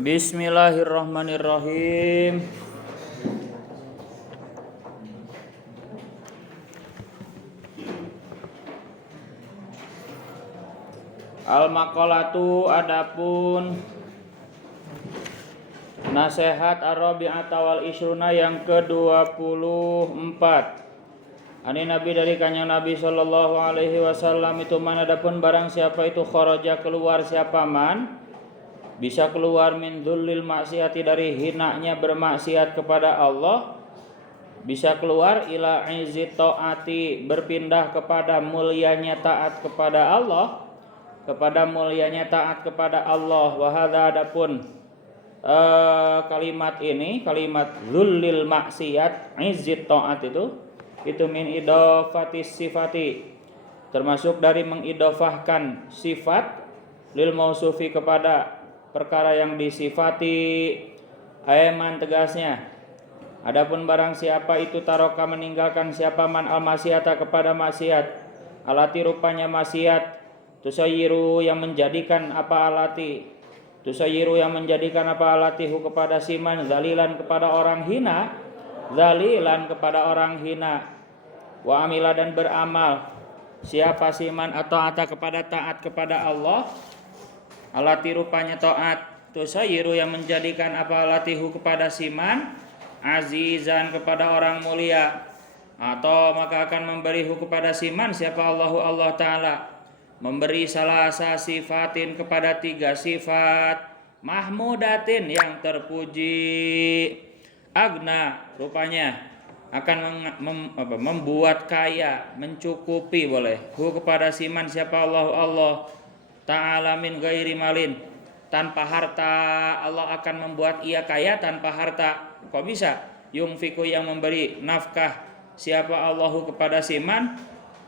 Bismillahirrahmanirrahim. Al-maqalatu adapun nasihat ar-rabi'ata wal ishruna yang ke-24. Ani Nabi dari kanjeng Nabi sallallahu alaihi wasallam itu man adapun barang siapa itu kharaja keluar siapa man bisa keluar min dhullil maksiati dari hinanya bermaksiat kepada Allah, bisa keluar ila izzi taati berpindah kepada mulianya taat kepada Allah, kepada mulianya taat kepada Allah. Wa hadza adapun kalimat ini, kalimat dhullil maksiat, izzi taat itu min idofatis sifati, termasuk dari mengidofahkan sifat lil mausufi kepada perkara yang disifati. Aiman tegasnya, adapun barang siapa itu taroka meninggalkan siapa man al maksiata kepada maksiat, alati rupanya maksiat, tusayiru yang menjadikan apa alati, tusayiru yang menjadikan apa alatihu kepada siman, zalilan kepada orang hina, zalilan kepada orang hina, wa amila dan beramal siapa siman atau ata kepada taat kepada Allah, alati rupanya taat, tusayiru yang menjadikan apa alatihu kepada siman, azizan kepada orang mulia, atau maka akan memberihu kepada siman siapa Allahu Allah Ta'ala, memberi salasa sifatin kepada 3 sifat, mahmudatin yang terpuji, agna rupanya akan membuat kaya, mencukupi boleh hu kepada siman siapa Allah Ta'ala min ghairi malin, tanpa harta. Allah akan membuat ia kaya tanpa harta. Kok bisa? Yungfiku yang memberi nafkah siapa Allahu kepada siman,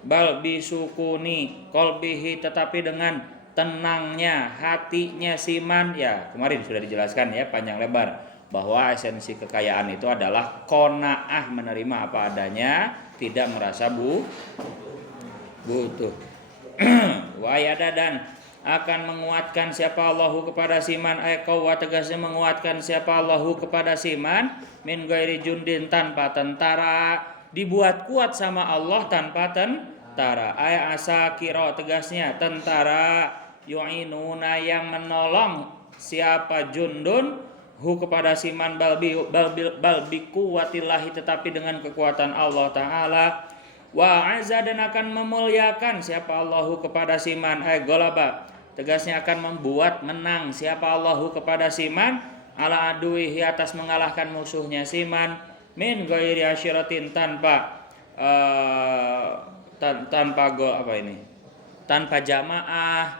bal bisukuni qalbihi tetapi dengan tenangnya hatinya siman. Ya kemarin sudah dijelaskan ya panjang lebar bahwa esensi kekayaan itu adalah qanaah, menerima apa adanya, tidak merasa butuh. Wa yada dan akan menguatkan siapa Allahu kepada siman, wa tegasnya menguatkan siapa Allahu kepada siman, min ghairi jundin tanpa tentara, dibuat kuat sama Allah tanpa tentara. Asakira tegasnya tentara, yu'inuna yang menolong siapa jundun hu kepada siman, bal bi kuwatillahi tetapi dengan kekuatan Allah Ta'ala. Wa azza dan akan memuliakan siapa Allahu kepada siman, golaba tegasnya akan membuat menang siapa Allahu kepada siman, ala aduihi atas mengalahkan musuhnya siman, min ghairi asyiratin tanpa tanpa jamaah,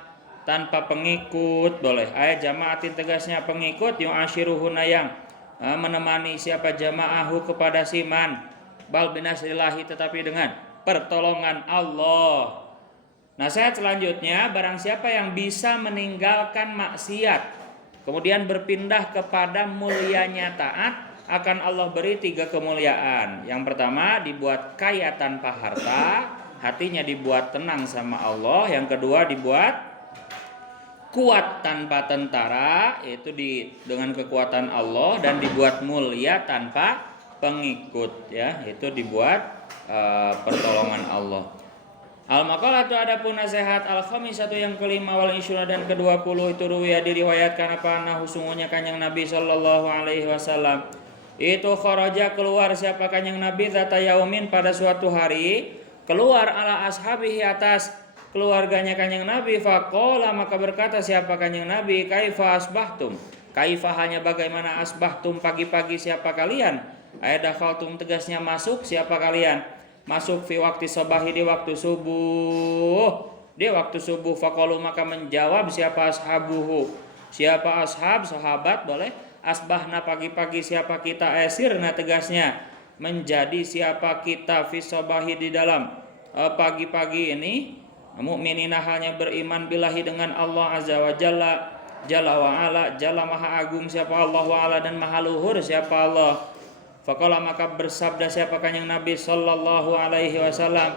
tanpa pengikut boleh. Jamaatin tegasnya pengikut, yung asyiruhuna yang menemani siapa jamaahu kepada siman, bal binasrillahi tetapi dengan pertolongan Allah. Nasihat selanjutnya, barang siapa yang bisa meninggalkan maksiat kemudian berpindah kepada mulianya taat, akan Allah beri 3 kemuliaan. Yang pertama dibuat kaya tanpa harta, hatinya dibuat tenang sama Allah. Yang kedua dibuat kuat tanpa tentara, itu dengan kekuatan Allah, dan dibuat mulia tanpa pengikut, ya, itu dibuat pertolongan Allah. Al-maqalatu adapun nasihat al-khamisatu yang kelima wal isyruna dan ke-20 itu ruwiya diriwayatkan apa nahu sungguhnya kanjeng Nabi sallallahu alaihi wasallam itu kharaja keluar siapa kanjeng Nabi zata yaumin pada suatu hari, keluar ala ashabihi atas keluarganya kanjeng Nabi, faqala maka berkata siapa kanjeng Nabi, kaifa asbahtum, kaifa hanya bagaimana asbahtum pagi-pagi siapa kalian, dakhaltum tegasnya masuk siapa kalian, masuk fi waktu sabahi di waktu subuh, di waktu subuh. Faqalu maka menjawab siapa ashabuhu, siapa ashab sahabat boleh, asbahna pagi-pagi siapa kita, sirna tegasnya menjadi siapa kita fi sabahi di dalam pagi-pagi ini, mukminina halnya beriman billahi dengan Allah azza wa jalla, jalla wa ala, jalla maha agung siapa Allah wa ala dan maha luhur siapa Allah. Faqala maka bersabda siapa kanjeng Nabi sallallahu alaihi wasallam,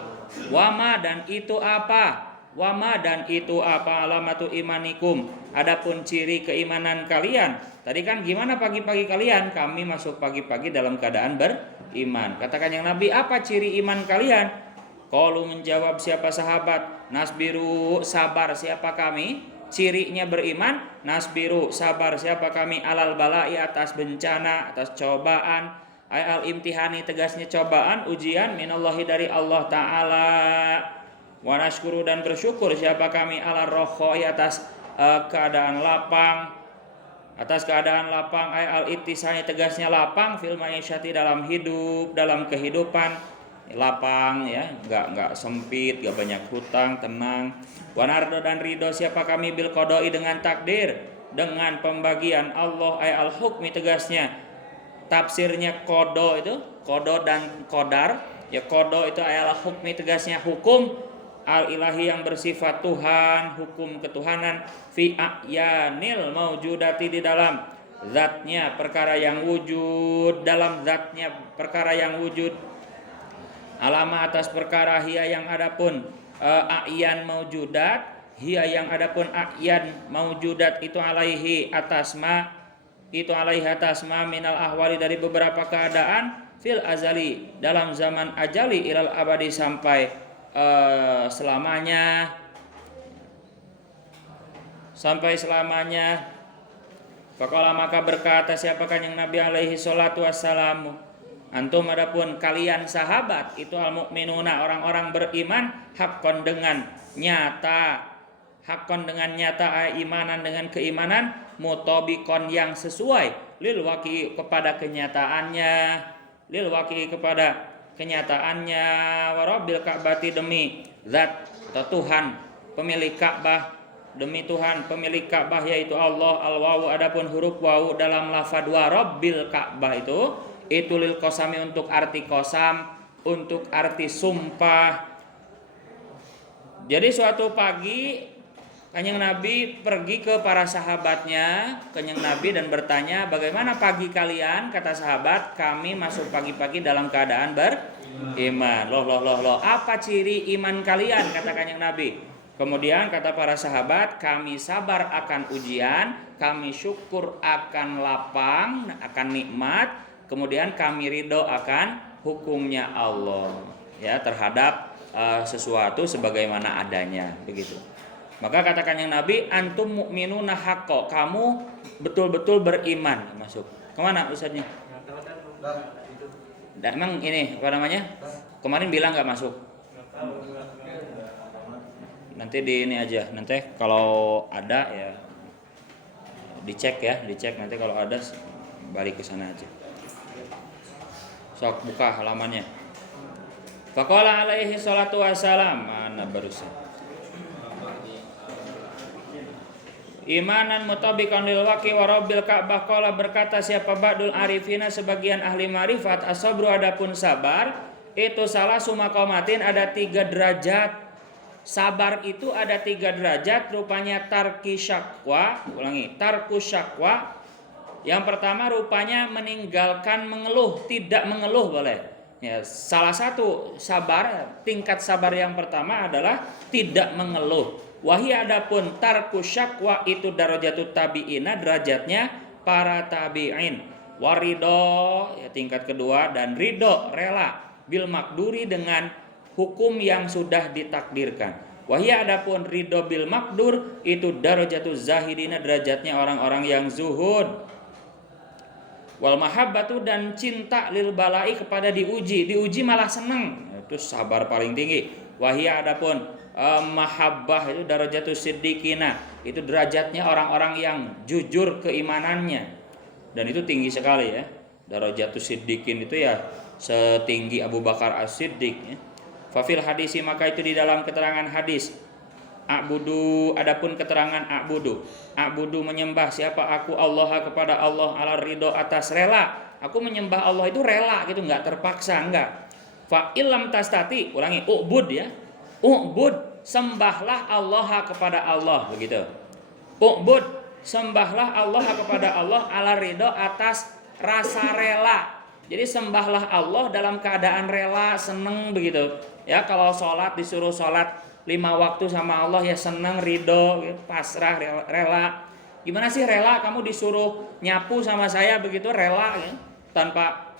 wama dan itu apa, Wama dan itu apa alamatu imanikum. Adapun ciri keimanan kalian. Tadi kan gimana pagi-pagi kalian? Kami masuk pagi-pagi dalam keadaan beriman. Katakan yang Nabi, apa ciri iman kalian? Qalu menjawab siapa sahabat, nasbiru sabar siapa kami? Cirinya beriman, nasbiru sabar siapa kami alal balai atas bencana, atas cobaan. Al imtihani tegasnya cobaan, ujian minallahi dari Allah Ta'ala. Wa nashkuru dan bersyukur siapa kami ala rokhoi atas keadaan lapang, atas keadaan lapang ay al ittisani tegasnya lapang fil ma'isyati dalam hidup, dalam kehidupan lapang ya, enggak sempit, enggak banyak hutang, tenang. Wa nardo dan ridho siapa kami bil qodoi dengan takdir, dengan pembagian Allah ay al hukmi tegasnya tafsirnya kodo itu kodo dan kodar ya, kodo itu ay al hukmi tegasnya hukum al-ilahi yang bersifat Tuhan, hukum ketuhanan fi a'yanil maujudati di dalam zatnya perkara yang wujud, dalam zatnya perkara yang wujud, alama atas perkara hiya yang adapun a'yan maujudat, hiya yang adapun a'yan maujudat itu alaihi atas ma, itu alaihi atas ma minal ahwali dari beberapa keadaan fil azali dalam zaman ajali ilal abadi sampai selamanya, sampai selamanya. Faqala maka berkata siapakah yang Nabi alaihi salatu wassalamu, antum adapun kalian sahabat itu al mukminuna orang-orang beriman haqqan dengan nyata, haqqan dengan nyata imanan dengan keimanan mutabikon yang sesuai lil waqi kepada kenyataannya, lil waqi kepada kenyataannya, warabbil ka'bati demi zat atau Tuhan pemilik Ka'bah, demi Tuhan pemilik Ka'bah yaitu Allah. Al wawu adapun huruf wawu dalam lafadz warabbil Ka'bah itu lil qasami untuk arti qasam, untuk arti sumpah. Jadi suatu pagi Kanjeng Nabi pergi ke para sahabatnya, Kanjeng Nabi dan bertanya, bagaimana pagi kalian? Kata sahabat, kami masuk pagi-pagi dalam keadaan beriman. Loh, apa ciri iman kalian? Kata Kanjeng Nabi. Kemudian kata para sahabat, kami sabar akan ujian, kami syukur akan lapang, akan nikmat, kemudian kami ridho akan hukumnya Allah ya terhadap sesuatu sebagaimana adanya, begitu. Maka katakan yang Nabi, antum mu'minuna haqqo, kamu betul-betul beriman. Masuk. Kemana Ustaznya? Emang ini apa namanya? Kemarin bilang nggak masuk. Nanti di ini aja. Nanti kalau ada ya dicek nanti kalau ada balik ke sana aja. Sok buka halamannya. Faqala alaihi salatu wassalam, mana barusan? Imanan mutabiqan lil waqi wa rabbil Ka'bah. Qala berkata siapa ba'dul arifina sebagian ahli marifat, as-sabru adapun sabar itu salah sumaqamatin ada 3 derajat. Sabar itu ada 3 derajat, rupanya tarki syakwa, tarku syakwa. Yang pertama rupanya meninggalkan mengeluh, tidak mengeluh boleh. Ya, salah satu sabar, tingkat sabar yang pertama adalah tidak mengeluh. Wahia adapun tarku syakwa itu darajatut tabi'ina, derajatnya para tabi'in. Warido ya tingkat kedua, dan ridho rela bil makduri dengan hukum yang sudah ditakdirkan. Wahia adapun ridho bil makdur itu darajatuz zahidina, derajatnya orang-orang yang zuhud. Wal mahabbatu dan cinta lil balai kepada diuji malah seneng, itu sabar paling tinggi. Wahia adapun mahabbah itu darajatus siddiqina, itu derajatnya orang-orang yang jujur keimanannya, dan itu tinggi sekali ya. Darajatus siddiqin itu ya setinggi Abu Bakar As-Siddiq ya. Fafil hadisi maka itu di dalam keterangan hadis a'budu, adapun keterangan a'budu menyembah siapa aku Allah kepada Allah ala ridho atas rela, aku menyembah Allah itu rela gitu, enggak terpaksa, enggak. Fa illam tastati, ulangi, ubud ya. Ubud, sembahlah Allah kepada Allah, begitu. Ubud, sembahlah Allah kepada Allah ala ridho atas rasa rela. Jadi sembahlah Allah dalam keadaan rela, seneng begitu. Ya, kalau sholat disuruh sholat 5 waktu sama Allah ya senang, ridho, pasrah, rela. Gimana sih rela? Kamu disuruh nyapu sama saya begitu rela ya? Tanpa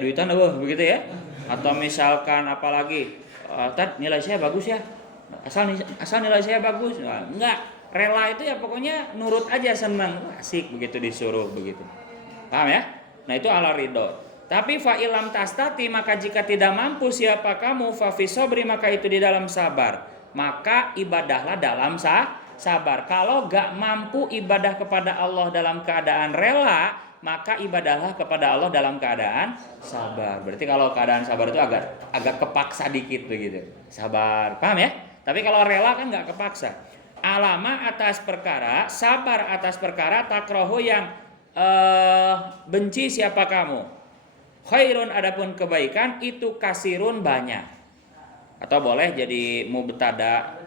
duitan begitu ya? Atau misalkan apalagi nilai saya bagus ya, asal nilai saya bagus. Nah, enggak, rela itu ya pokoknya nurut aja, senang, asik begitu disuruh begitu. Paham ya? Nah itu ala ridho. Tapi fa'ilam tastati, maka jika tidak mampu siapa kamu, fa fi sobri, maka itu di dalam sabar. Maka ibadahlah dalam sabar. Kalau gak mampu ibadah kepada Allah dalam keadaan rela, maka ibadahlah kepada Allah dalam keadaan sabar. Berarti kalau keadaan sabar itu agak kepaksa dikit begitu. Sabar, paham ya? Tapi kalau rela kan gak kepaksa. Alama atas perkara, sabar atas perkara, takrohu yang benci siapa kamu. Khairun, adapun kebaikan itu kasirun, banyak. Atau boleh jadi mubtada,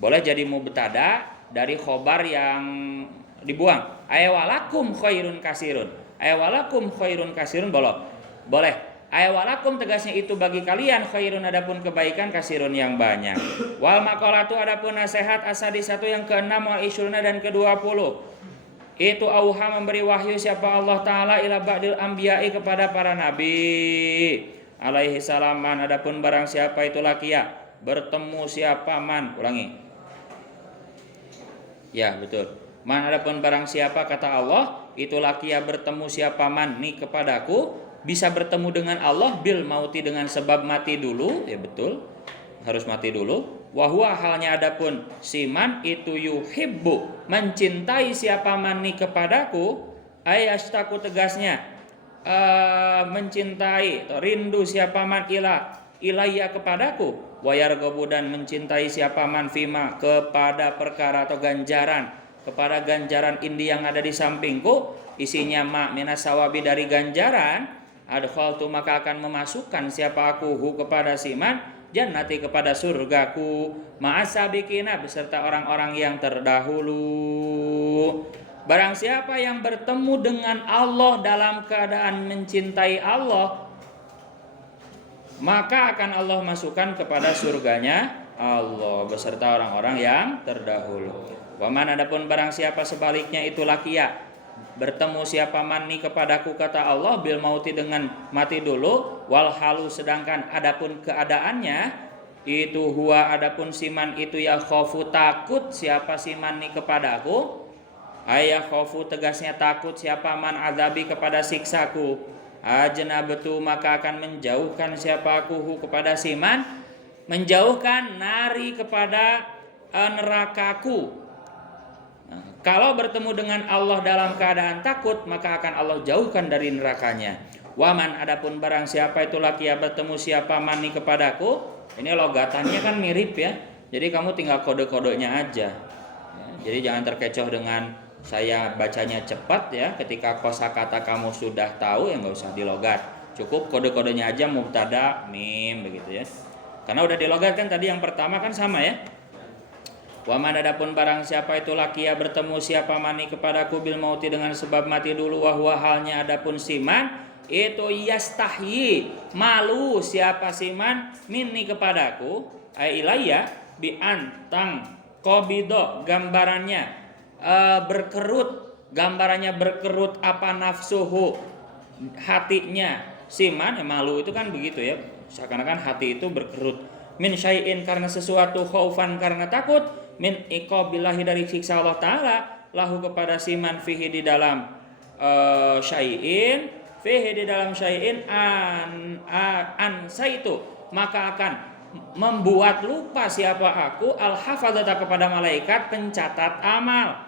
boleh jadi mubtada dari khobar yang dibuang. Aywalakum khairun kasirun. Aywalakum khairun kasirun boleh. Aywalakum tegasnya itu bagi kalian, khairun adapun kebaikan, kasirun yang banyak. Wal maqalatu adapun nasihat asadi satu yang ke-6 wal isyuruna dan ke-20. Itu auha memberi wahyu siapa Allah Ta'ala ila ba'dil anbiya'i kepada para nabi alaihi salaman. Adapun barang siapa itu lakia bertemu siapa man, ulangi ya betul, man adapun barang siapa kata Allah itu lakia bertemu siapa man nih kepadaku, bisa bertemu dengan Allah bil mauti dengan sebab mati dulu, ya betul harus mati dulu. Wahwa halnya adapun siman itu yuhibbu mencintai siapa mani kepadaku, ayastaku tegasnya mencintai atau rindu siapa man ilayya kepadaku, wayargobu dan mencintai siapa man fima kepada perkara atau ganjaran, kepada ganjaran indi yang ada di sampingku, isinya ma minas sawabi dari ganjaran, adkhaltu maka akan memasukkan siapa aku hu kepada siman jannati kepada surgaku, ma'asabikina beserta orang-orang yang terdahulu. Barang siapa yang bertemu dengan Allah dalam keadaan mencintai Allah, maka akan Allah masukkan kepada surganya Allah beserta orang-orang yang terdahulu. Waman adapun barang siapa sebaliknya itu lakia bertemu siapa mani kepadaku kata Allah bil mauti dengan mati dulu, wal halu sedangkan adapun keadaannya itu huwa adapun siman itu ya khofu takut siapa simani kepadaku, ayah khofu tegasnya takut siapa man azabi kepada siksaku, ajnabtu maka akan menjauhkan siapa aku kepada siman, menjauhkan nari kepada nerakaku. Kalau bertemu dengan Allah dalam keadaan takut, maka akan Allah jauhkan dari nerakanya. Waman adapun barang siapa itu lakia bertemu siapa mani kepadaku, ini logatannya kan mirip ya. Jadi kamu tinggal kode-kodenya aja. Ya, jadi jangan terkecoh dengan saya bacanya cepat ya. Ketika kosakata kamu sudah tahu ya nggak usah dilogat. Cukup kode-kodenya aja mubtada, mim begitu ya. Karena udah dilogat kan tadi yang pertama kan sama ya. Waman adapun barang siapa itu lakia bertemu siapa mani kepadaku bil mauti dengan sebab mati dulu, wahwa halnya adapun siman itu yastahyi malu siapa siman minni kepadaku, ilayya bi antang qabido gambarannya berkerut apa nafsuhu hatinya siman, malu itu kan begitu ya, seakan-akan hati itu berkerut min syai'in karena sesuatu, khaufan karena takut, min iqabillahi dari siksa Allah Ta'ala, lahu kepada siman fihi di dalam syai'in, fihi di dalam syai'in an saitu maka akan membuat lupa siapa aku al-hafadzata kepada malaikat pencatat amal,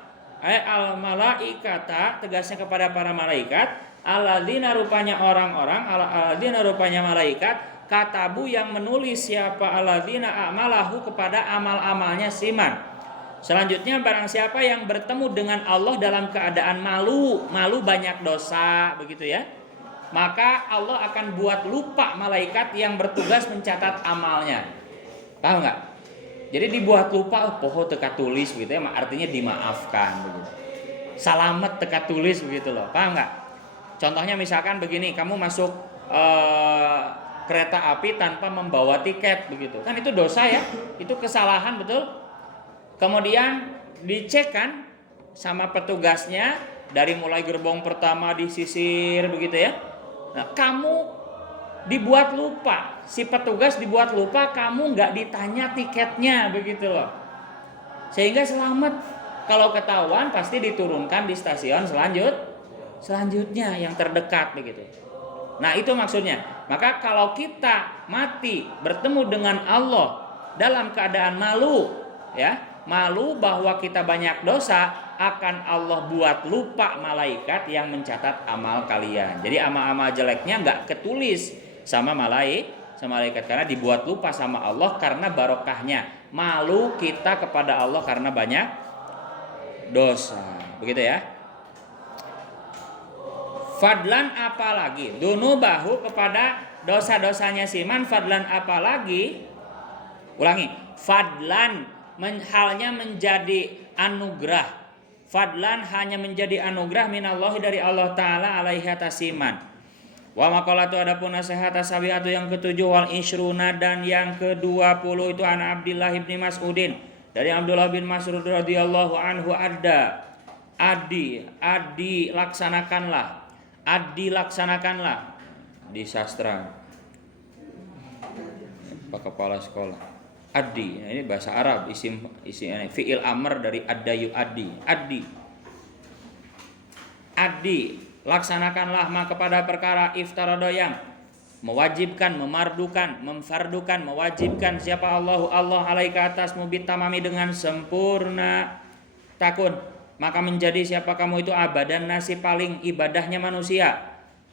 al-malaikata tegasnya kepada para malaikat, alladzina rupanya orang-orang, alladzina rupanya malaikat katabu yang menulis siapa alladzina amalahu kepada amal-amalnya siman. Selanjutnya barang siapa yang bertemu dengan Allah dalam keadaan malu banyak dosa begitu ya, maka Allah akan buat lupa malaikat yang bertugas mencatat amalnya. Paham nggak? Jadi dibuat lupa, poho teka tulis begitu ya, artinya dimaafkan begitu. Salamet teka tulis begitu loh, paham nggak? Contohnya misalkan begini, kamu masuk kereta api tanpa membawa tiket begitu. Kan itu dosa ya, itu kesalahan betul. Kemudian dicek kan sama petugasnya dari mulai gerbong pertama disisir begitu ya. Nah, kamu dibuat lupa, si petugas dibuat lupa, kamu nggak ditanya tiketnya begitu loh. Sehingga selamat, kalau ketahuan pasti diturunkan di stasiun selanjutnya yang terdekat begitu. Nah itu maksudnya. Maka kalau kita mati bertemu dengan Allah dalam keadaan malu, ya, malu bahwa kita banyak dosa, akan Allah buat lupa malaikat yang mencatat amal kalian. Jadi amal-amal jeleknya nggak ketulis sama malaikat karena dibuat lupa sama Allah karena barokahnya malu kita kepada Allah karena banyak dosa. Begitu ya. Fadlan apalagi dunubahu kepada dosa-dosanya siman, fadlan apalagi, ulangi, fadlan halnya menjadi anugerah, fadlan hanya menjadi anugerah minallahi dari Allah Ta'ala alaihi atas siman. Wa maqalatu adapun nasihat sabiatu yang ketujuh wal ishruna dan yang ke-20 itu an Abdullah bin Mas'udin dari Abdullah bin Mas'ud radhiyallahu anhu ada adi laksanakanlah di sastra Pak Kepala Sekolah. Adi, ini bahasa Arab, isim ini fiil amr dari addayu adi laksanakanlah ma kepada perkara iftarada yang mewajibkan, mewajibkan siapa Allah alaika atasmu bitamami dengan sempurna takun, maka menjadi siapa kamu itu abadan nasi paling ibadahnya manusia,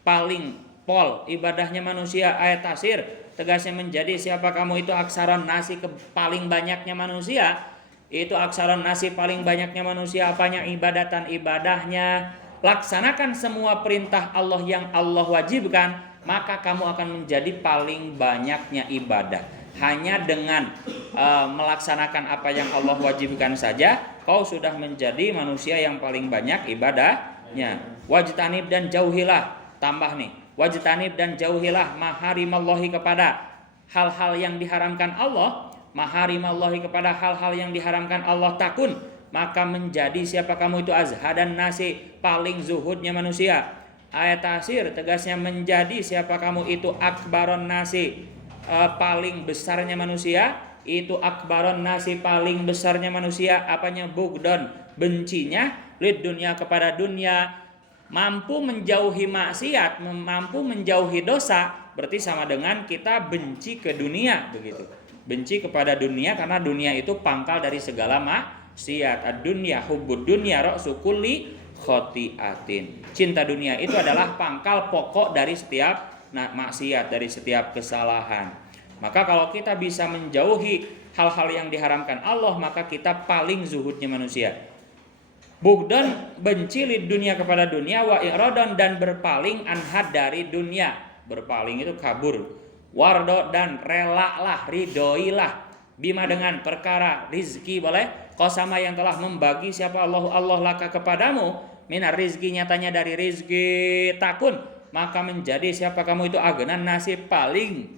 paling pol ibadahnya manusia, ayat tasir tegasnya menjadi siapa kamu itu aksaron nasi paling banyaknya manusia, itu aksaron nasi paling banyaknya manusia apanya ibadatan ibadahnya, laksanakan semua perintah Allah yang Allah wajibkan, maka kamu akan menjadi paling banyaknya ibadah. Hanya dengan melaksanakan apa yang Allah wajibkan saja kau sudah menjadi manusia yang paling banyak ibadahnya. Wajtanib dan jauhilah, tambah nih, wajtanib dan jauhilah maharimallahi kepada hal-hal yang diharamkan Allah, maharimallahi kepada hal-hal yang diharamkan Allah, takun maka menjadi siapa kamu itu azhadan nasi paling zuhudnya manusia. Ayat tasir tegasnya menjadi siapa kamu itu akbaron nasi paling besarnya manusia, itu akbaron nasi paling besarnya manusia apanya bugdon bencinya lid dunia kepada dunia, mampu menjauhi maksiat, mampu menjauhi dosa, berarti sama dengan kita benci ke dunia begitu. Benci kepada dunia karena dunia itu pangkal dari segala maksiat. Ad-dunya hubbud dunya ra'su kulli khotiatin. Cinta dunia itu adalah pangkal pokok dari setiap maksiat, dari setiap kesalahan. Maka kalau kita bisa menjauhi hal-hal yang diharamkan Allah, maka kita paling zuhudnya manusia. Bugdan benci lid dunia kepada dunia, wa iradon dan berpaling anhad dari dunia. Berpaling itu kabur. Wardo dan relalah, ridoilah bima dengan perkara rizki boleh qasama yang telah membagi siapa Allah laka kepadamu minar rizki nyatanya dari rizki takun, maka menjadi siapa kamu itu agenan nasib paling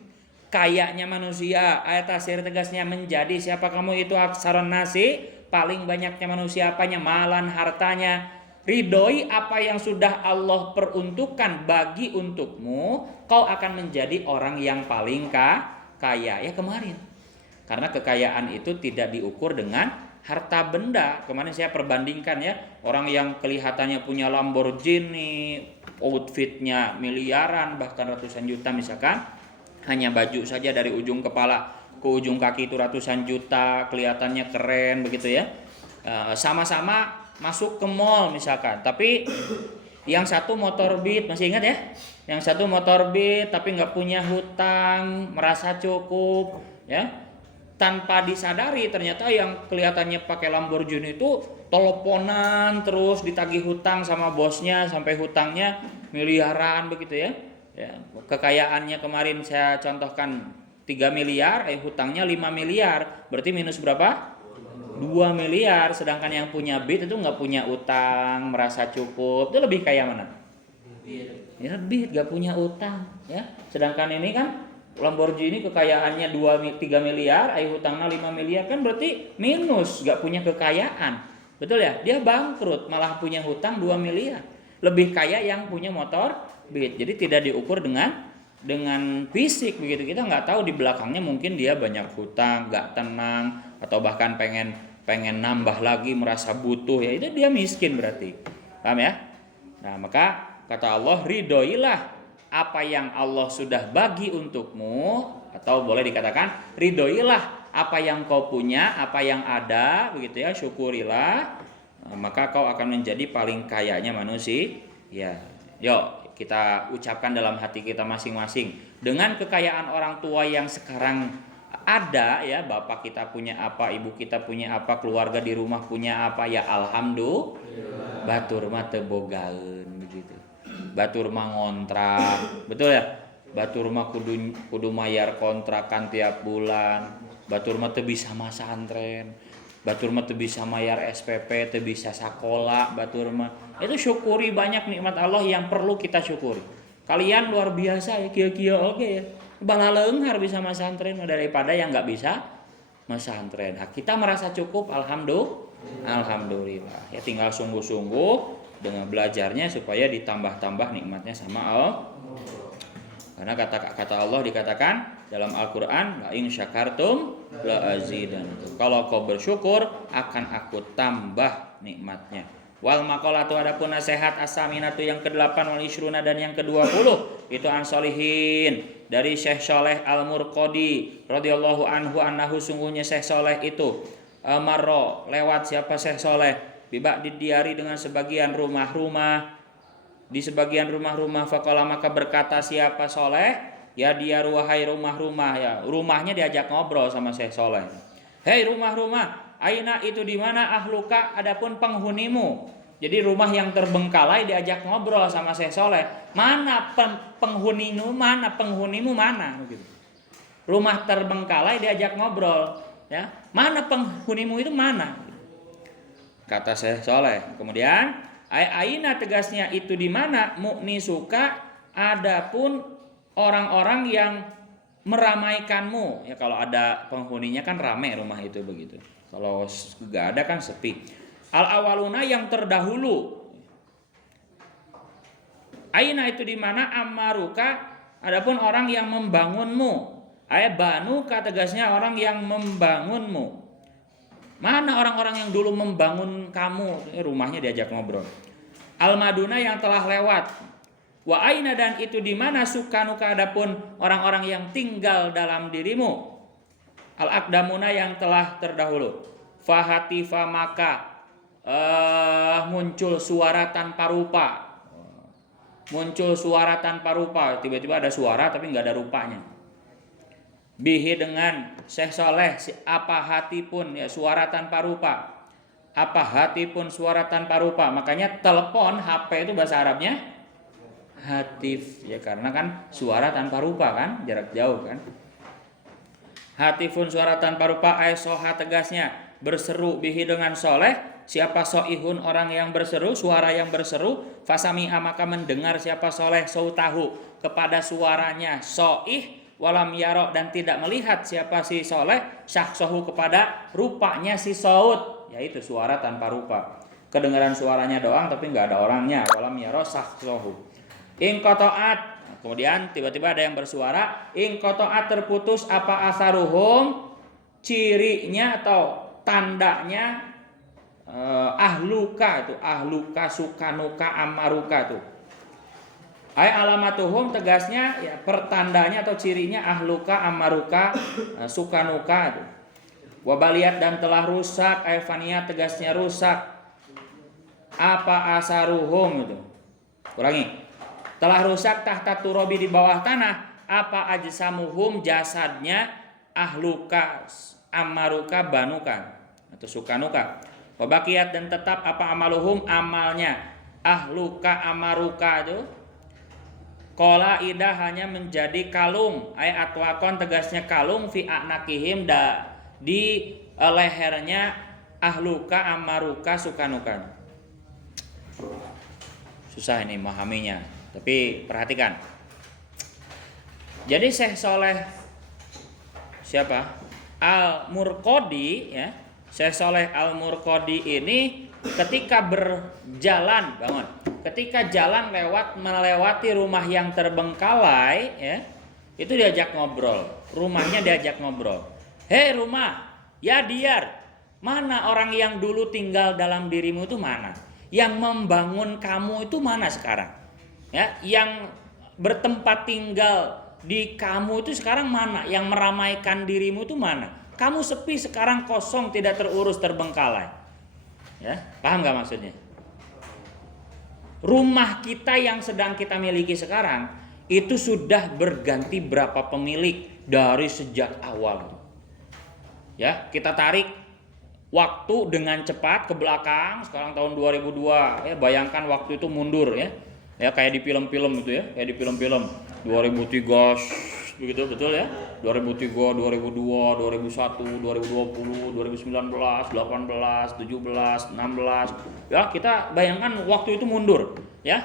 kayanya manusia. Ayat tasir tegasnya menjadi siapa kamu itu aksaron nasi paling banyaknya manusia apanya malan hartanya, ridhoi apa yang sudah Allah peruntukkan bagi untukmu, kau akan menjadi orang yang paling kaya. Ya kemarin, karena kekayaan itu tidak diukur dengan harta benda. Kemarin saya perbandingkan ya, orang yang kelihatannya punya Lamborghini, outfitnya miliaran bahkan ratusan juta misalkan, hanya baju saja dari ujung kepala ke ujung kaki itu ratusan juta, kelihatannya keren begitu ya. Sama-sama masuk ke mall misalkan, tapi yang satu motor Beat, masih ingat ya? Yang satu motor Beat tapi nggak punya hutang, merasa cukup ya. Tanpa disadari ternyata yang kelihatannya pakai Lamborghini itu teleponan terus ditagih hutang sama bosnya sampai hutangnya miliaran begitu ya. Ya, kekayaannya kemarin saya contohkan 3 miliar, hutangnya 5 miliar, berarti minus berapa? 2 miliar. Sedangkan yang punya Beat itu nggak punya utang, merasa cukup, itu lebih kaya mana? Ya Beat gak punya utang ya. Sedangkan ini kan Lamborghini kekayaannya 3 miliar, ai hutangnya 5 miliar, kan berarti minus, gak punya kekayaan. Betul ya? Dia bangkrut, malah punya hutang 2 miliar. Lebih kaya yang punya motor Beat. Jadi tidak diukur dengan fisik begitu. Kita nggak tahu di belakangnya, mungkin dia banyak hutang, nggak tenang, atau bahkan pengen nambah lagi, merasa butuh, ya itu dia miskin berarti. Paham ya? Nah, maka kata Allah, ridhoilah apa yang Allah sudah bagi untukmu, atau boleh dikatakan ridhoilah apa yang kau punya, apa yang ada, begitu ya, syukurilah, maka kau akan menjadi paling kayanya manusia. Ya, yuk kita ucapkan dalam hati kita masing-masing, dengan kekayaan orang tua yang sekarang ada ya, bapak kita punya apa, ibu kita punya apa, keluarga di rumah punya apa, ya alhamdulillah. Batur mah teu bogaeun begitu. Batur mah ngontrak, betul ya? Batur mah kudu mayar kontrakan tiap bulan. Batur mah teu bisa masantren. Batur mah teu bisa mayar SPP, teu bisa sakola, batur mah. Itu syukuri banyak nikmat Allah yang perlu kita syukuri. Kalian luar biasa ya, kieu-kieu oke ya. Balaleunghar bisa masantren daripada yang enggak bisa masantren. Nah, kita merasa cukup, alhamdulillah. Ya tinggal sungguh-sungguh dengan belajarnya supaya ditambah-tambah nikmatnya sama Allah. Karena kata Allah dikatakan dalam Al-Qur'an, la in syakartum la azidannakum. Kalau kau bersyukur akan aku tambah nikmatnya. Wal maqalatu, adapun nasihat as-saminatu yang ke-8 wal isruna dan yang ke-20 itu an solihin dari Syekh Saleh Al-Murqadi radhiyallahu anhu, annahu sungguhnya Syekh Saleh itu marro lewat siapa Syekh Saleh bibak didiari dengan sebagian rumah-rumah, di sebagian rumah-rumah, faqala maka berkata siapa Saleh, ya dia wahai rumah-rumah, ya rumahnya diajak ngobrol sama Syekh Saleh. Hei rumah-rumah, aina itu di mana ahluka, adapun penghunimu. Jadi rumah yang terbengkalai diajak ngobrol sama Syekh Saleh. Mana penghunimu mana gitu. Rumah terbengkalai diajak ngobrol, ya. Mana penghunimu itu mana? Kata Syekh Saleh. Kemudian aina tegasnya itu di mana, mukni suka, adapun orang-orang yang meramaikanmu. Ya kalau ada penghuninya kan ramai rumah itu begitu. Kalau enggak ada kan sepi. Al awaluna yang terdahulu. Aina itu di mana, amaruka, adapun orang yang membangunmu. Banuka tegasnya orang yang membangunmu. Mana orang-orang yang dulu membangun kamu? Rumahnya diajak ngobrol. Al maduna yang telah lewat. Wa aina dan itu di mana, sukanuka, adapun orang-orang yang tinggal dalam dirimu. Al aqdamuna yang telah terdahulu. Fahatifa maka muncul suara tanpa rupa. Muncul suara tanpa rupa, tiba-tiba ada suara tapi nggak ada rupanya. Bihi dengan Syekh Saleh, apa hati pun, ya suara tanpa rupa. Apa hati pun suara tanpa rupa. Makanya telepon HP itu bahasa Arabnya hatif, ya karena kan suara tanpa rupa kan, jarak jauh kan. Hatifun suara tanpa rupa, soha tegasnya berseru, bihi dengan Soleh, siapa soihun orang yang berseru, suara yang berseru, fasami'a maka mendengar siapa Soleh sautahu kepada suaranya soih, walam yarok dan tidak melihat siapa si Soleh syahsohu kepada rupanya si saut, yaitu suara tanpa rupa. Kedengaran suaranya doang tapi nggak ada orangnya, walam yarok syahsohu. Ingkotoat, kemudian tiba-tiba ada yang bersuara, ingkotoat terputus apa asaruhum, cirinya atau tandanya ahluka itu, ahluka, sukanuka, amaruka itu. Alamatuhum tegasnya ya pertandanya atau cirinya ahluka, amaruka, sukanuka itu. Wabaliat dan telah rusak, fania tegasnya rusak. Apa asaruhum itu? Ulangi. Telah rusak tahta turobi di bawah tanah, apa ajsamuhum jasadnya, ahluka, amaruka, banuka atau sukanuka. Wabakiat dan tetap apa amaluhum amalnya, ahluka, amaruka itu. Kola idah hanya menjadi kalung, atwakon tegasnya kalung, fi anakihim di lehernya ahluka, amaruka, sukanuka. Susah ini memahaminya. Tapi perhatikan. Jadi Syekh Saleh siapa? Al-Murqadi ya. Syekh Saleh Al-Murqadi ini ketika berjalan, bangun. Ketika jalan melewati rumah yang terbengkalai ya, itu diajak ngobrol. Rumahnya diajak ngobrol. Hei rumah, ya Diyar, mana orang yang dulu tinggal dalam dirimu itu mana? Yang membangun kamu itu mana sekarang? Ya, yang bertempat tinggal di kamu itu sekarang mana? Yang meramaikan dirimu itu mana? Kamu sepi sekarang, kosong, tidak terurus, terbengkalai. Ya, paham gak maksudnya? Rumah kita yang sedang kita miliki sekarang itu sudah berganti berapa pemilik dari sejak awal. Ya, kita tarik waktu dengan cepat ke belakang. Sekarang tahun 2002 ya, bayangkan waktu itu mundur ya. Ya kayak di film-film gitu ya, kayak di film-film 2003 begitu, betul ya. 2003, 2002, 2001, 2020, 2019, 18, 17, 16. Ya, kita bayangkan waktu itu mundur ya.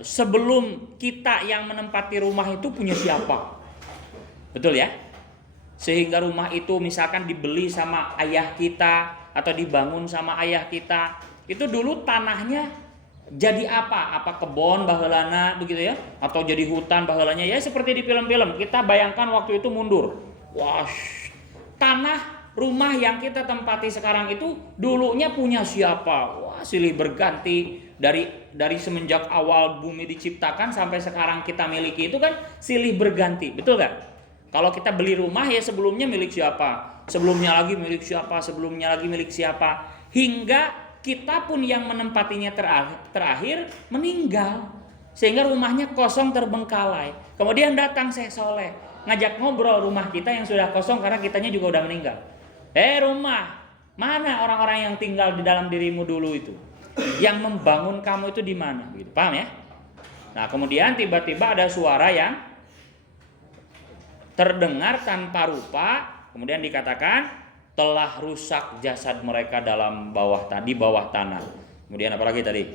Sebelum kita yang menempati rumah itu punya siapa? Betul ya? Sehingga rumah itu misalkan dibeli sama ayah kita atau dibangun sama ayah kita, itu dulu tanahnya jadi apa? Apa kebon baheulana begitu ya? Atau jadi hutan baheulanya ya, seperti di film-film. Kita bayangkan waktu itu mundur. Wah, tanah rumah yang kita tempati sekarang itu dulunya punya siapa? Wah, silih berganti dari semenjak awal bumi diciptakan sampai sekarang kita miliki itu kan silih berganti, betul gak? Kalau kita beli rumah ya sebelumnya milik siapa? Sebelumnya lagi milik siapa? Sebelumnya lagi milik siapa? Hingga kita pun yang menempatinya terakhir meninggal, sehingga rumahnya kosong terbengkalai. Kemudian datang Syekh Saleh ngajak ngobrol rumah kita yang sudah kosong karena kitanya juga udah meninggal. Rumah, mana orang-orang yang tinggal di dalam dirimu dulu itu? Yang membangun kamu itu di mana? Gitu, paham ya? Nah, kemudian tiba-tiba ada suara yang terdengar tanpa rupa, kemudian dikatakan telah rusak jasad mereka di bawah tanah. Kemudian apalagi tadi?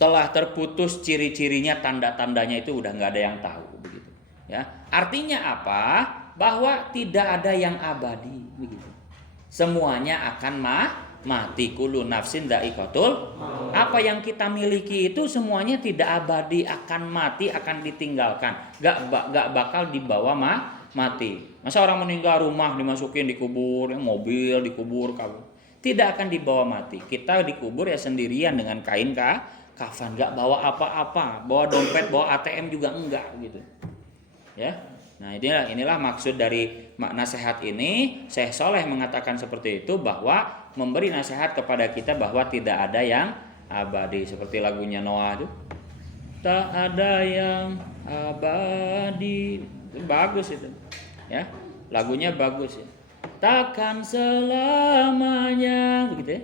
Telah terputus ciri-cirinya, tanda-tandanya itu udah nggak ada yang tahu begitu. Ya, artinya apa? Bahwa tidak ada yang abadi begitu. Semuanya akan mati. Kullu nafsin dha'iqatul. Apa yang kita miliki itu semuanya tidak abadi, akan mati, akan ditinggalkan. Gak bakal dibawa mati. Masa orang meninggal rumah dimasukin dikubur, mobil dikubur, tidak akan dibawa mati. Kita dikubur ya sendirian dengan kain kafan, gak bawa apa-apa, bawa dompet, bawa ATM juga enggak gitu. Ya. Nah, inilah maksud dari nasihat ini. Syekh Saleh mengatakan seperti itu, bahwa memberi nasihat kepada kita bahwa tidak ada yang abadi, seperti lagunya Noah itu. Tak ada yang abadi. Itu bagus itu. Ya, lagunya bagus ya. Takkan selamanya begitu ya.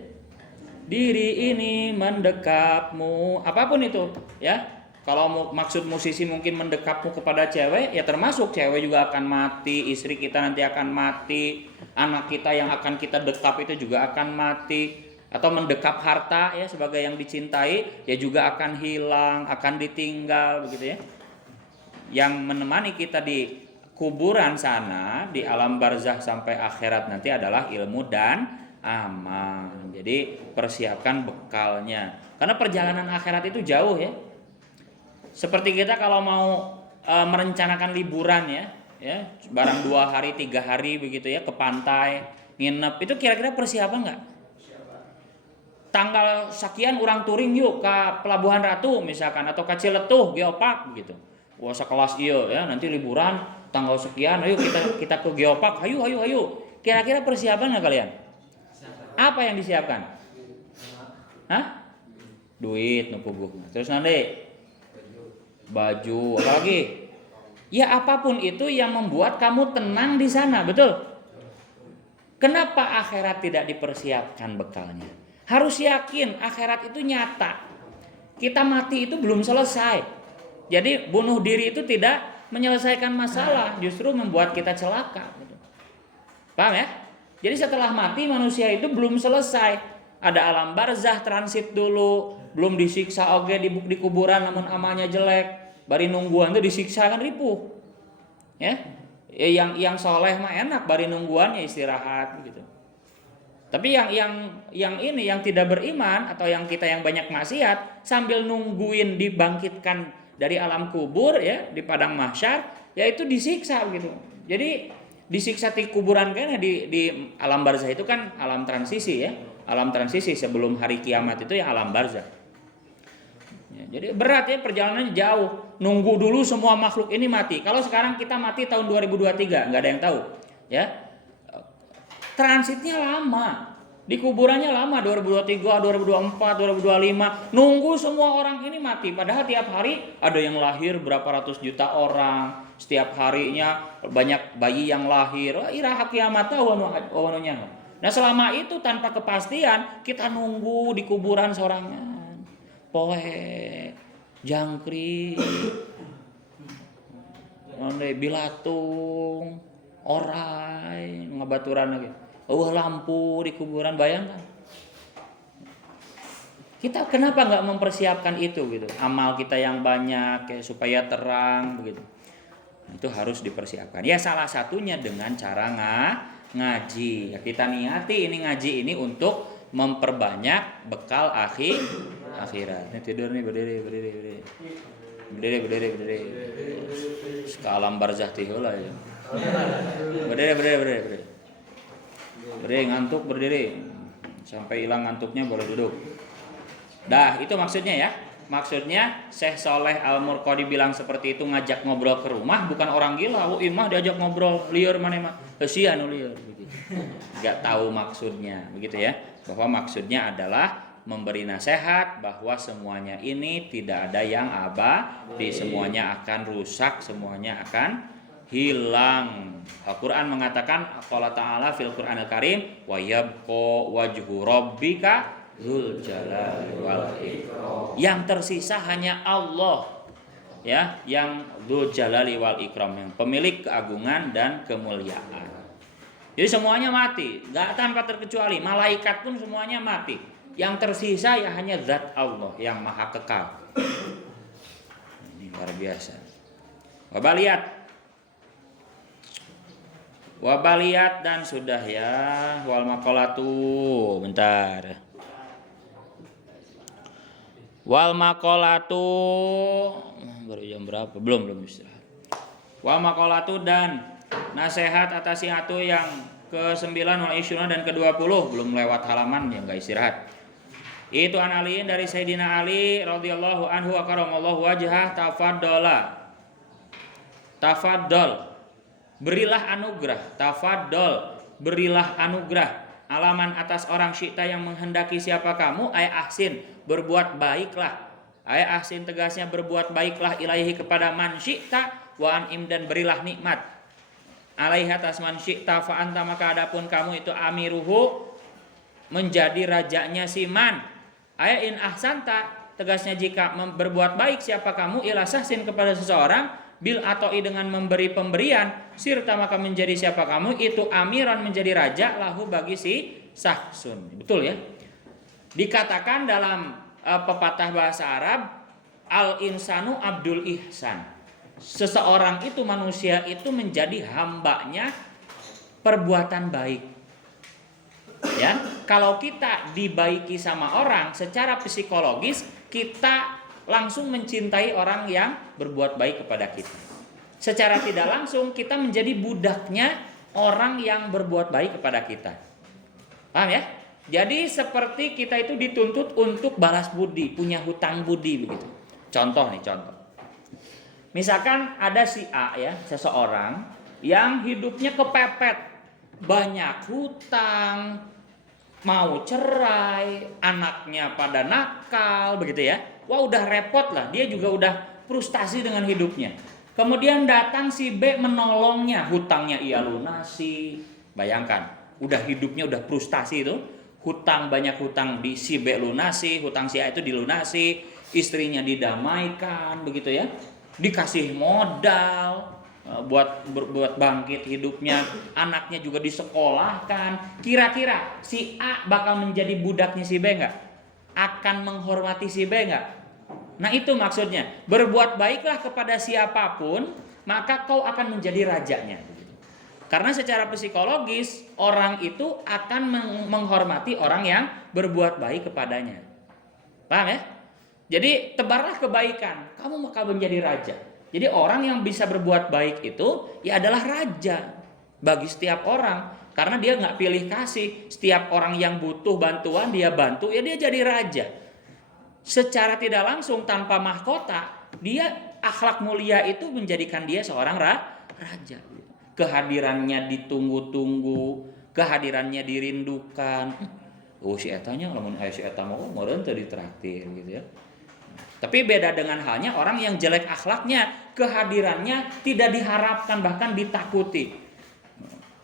Diri ini mendekapmu, apapun itu ya. Kalau maksud musisi mungkin mendekapmu kepada cewek, ya termasuk cewek juga akan mati, istri kita nanti akan mati, anak kita yang akan kita dekap itu juga akan mati, atau mendekap harta ya sebagai yang dicintai ya juga akan hilang, akan ditinggal begitu ya. Yang menemani kita di kuburan sana, di alam barzah sampai akhirat nanti adalah ilmu dan amal. Jadi persiapkan bekalnya, karena perjalanan akhirat itu jauh ya. Seperti kita kalau mau merencanakan liburan ya barang 2 hari 3 hari begitu ya ke pantai nginep, itu kira-kira persiapan nggak? Tanggal sekian orang touring yuk ke Pelabuhan Ratu misalkan, atau ke Ciletuh Geopark gitu. Wah, sekelas iya ya, nanti liburan tanggal sekian, ayo kita ke Geopark, ayo. Kira-kira persiapan nggak kalian? Apa yang disiapkan? Hah? Duit, nupuguh. Terus nanti baju, apa lagi? Ya apapun itu yang membuat kamu tenang di sana, betul? Kenapa akhirat tidak dipersiapkan bekalnya? Harus yakin akhirat itu nyata. Kita mati itu belum selesai. Jadi bunuh diri itu tidak menyelesaikan masalah, justru membuat kita celaka. Paham ya? Jadi setelah mati manusia itu belum selesai. Ada alam barzah, transit dulu, belum disiksa oge di kuburan namun amalnya jelek. Bari nungguan itu disiksa kan ripuh. Ya, yang soleh mah enak, bari nungguannya istirahat gitu. Tapi yang ini yang tidak beriman atau yang kita yang banyak maksiat sambil nungguin dibangkitkan dari alam kubur ya di padang mahsyar, ya itu disiksa gitu. Jadi disiksa di kuburan kan di alam barzah itu kan alam transisi ya. Alam transisi sebelum hari kiamat itu ya alam barzah. Ya, jadi berat ya perjalanannya jauh. Nunggu dulu semua makhluk ini mati. Kalau sekarang kita mati tahun 2023, nggak ada yang tahu. Ya, transitnya lama. Di kuburannya lama 2023, 2024, 2025. Nunggu semua orang ini mati. Padahal tiap hari ada yang lahir berapa ratus juta orang. Setiap harinya banyak bayi yang lahir. Wah, iraha kiamat wanunya. Nah, selama itu tanpa kepastian kita nunggu di kuburan sorangan. Poe, jangkrik, bilatung, orai, ngabaturan lagi. Lampu di kuburan, bayangkan. Kita kenapa nggak mempersiapkan itu gitu? Amal kita yang banyak kayak supaya terang begitu. Itu harus dipersiapkan. Ya salah satunya dengan cara ngaji. Ya, kita niati ini ngaji ini untuk memperbanyak bekal akhirat. Ini tidur nih, berdiri. Berdiri. Sekalam barzah teh heula ya. Berdiri. Berdiri, ngantuk berdiri. Sampai hilang ngantuknya boleh duduk. Dah, itu maksudnya ya. Maksudnya Syekh Soleh Al-Murqadi bilang seperti itu, ngajak ngobrol ke rumah, bukan orang gila. Imah diajak ngobrol, lieur maneh mah. Heusia anu lieur begitu. Enggak tahu maksudnya, begitu ya. Bahwa maksudnya adalah memberi nasihat bahwa semuanya ini tidak ada yang abadi, semuanya akan rusak, semuanya akan hilang. Al-Quran mengatakan Allah Ta'ala fil Quranil Karim wa yabqa wajhu rabbika dzul jalali wal ikram. Yang tersisa hanya Allah ya, yang dzul jalali wal ikram, yang pemilik keagungan dan kemuliaan. Jadi semuanya mati, enggak tanpa terkecuali, malaikat pun semuanya mati. Yang tersisa ya hanya zat Allah yang maha kekal. Ini luar biasa. Coba lihat Wabaliat dan sudah ya. Wal maqalatu, bentar. Wal maqalatu baru jam berapa? Belum istirahat. Wal maqalatu dan nasihat atas satu yang ke-9 wal isyuna dan ke-20, belum lewat halaman yang enggak istirahat. Itu an Aliin dari Sayyidina Ali radhiyallahu anhu wa karamallahu wajhah tafaddal berilah anugerah, tafaddal, berilah anugerah, alaman atas orang syi'ta yang menghendaki siapa kamu, ay ahsin, berbuat baiklah. Ay ahsin tegasnya berbuat baiklah ilaihi kepada man syi'ta wa an'im dan berilah nikmat. Alaihi atas man syi'ta fa anta maka adapun kamu itu amiruhu menjadi rajanya si man. Ay in ahsanta tegasnya jika berbuat baik siapa kamu ila sahsin kepada seseorang bil atoi dengan memberi pemberian sirta maka menjadi siapa kamu itu amiran menjadi raja lahu bagi si sahsun. Betul ya, dikatakan dalam pepatah bahasa Arab al insanu abdul ihsan, seseorang itu manusia itu menjadi hambanya perbuatan baik ya. Kalau kita dibaiki sama orang secara psikologis, kita langsung mencintai orang yang berbuat baik kepada kita. Secara tidak langsung kita menjadi budaknya orang yang berbuat baik kepada kita. Paham ya? Jadi seperti kita itu dituntut untuk balas budi, punya hutang budi begitu. Contoh. Misalkan ada si A ya, seseorang yang hidupnya kepepet, banyak hutang, mau cerai, anaknya pada nakal begitu ya. Wah udah repot lah, dia juga udah frustasi dengan hidupnya. Kemudian datang si B menolongnya, hutangnya ia lunasi. Bayangkan, udah hidupnya udah frustasi itu, banyak hutang di si B lunasi, hutang si A itu dilunasi, istrinya didamaikan begitu ya. Dikasih modal buat bangkit hidupnya, anaknya juga disekolahkan. Kira-kira si A bakal menjadi budaknya si B enggak? Akan menghormati si B enggak? Nah itu maksudnya, berbuat baiklah kepada siapapun maka kau akan menjadi rajanya. Karena secara psikologis orang itu akan menghormati orang yang berbuat baik kepadanya. Paham ya? Jadi tebarlah kebaikan, kamu akan menjadi raja. Jadi orang yang bisa berbuat baik itu ya adalah raja bagi setiap orang. Karena dia nggak pilih kasih. Setiap orang yang butuh bantuan dia bantu, ya dia jadi raja. Secara tidak langsung tanpa mahkota, dia akhlak mulia itu menjadikan dia seorang raja. Kehadirannya ditunggu-tunggu, kehadirannya dirindukan. Oh si etanya lamun aya si eta mah meureun teu ditraktir gitu ya. Tapi beda dengan halnya orang yang jelek akhlaknya, kehadirannya tidak diharapkan bahkan ditakuti.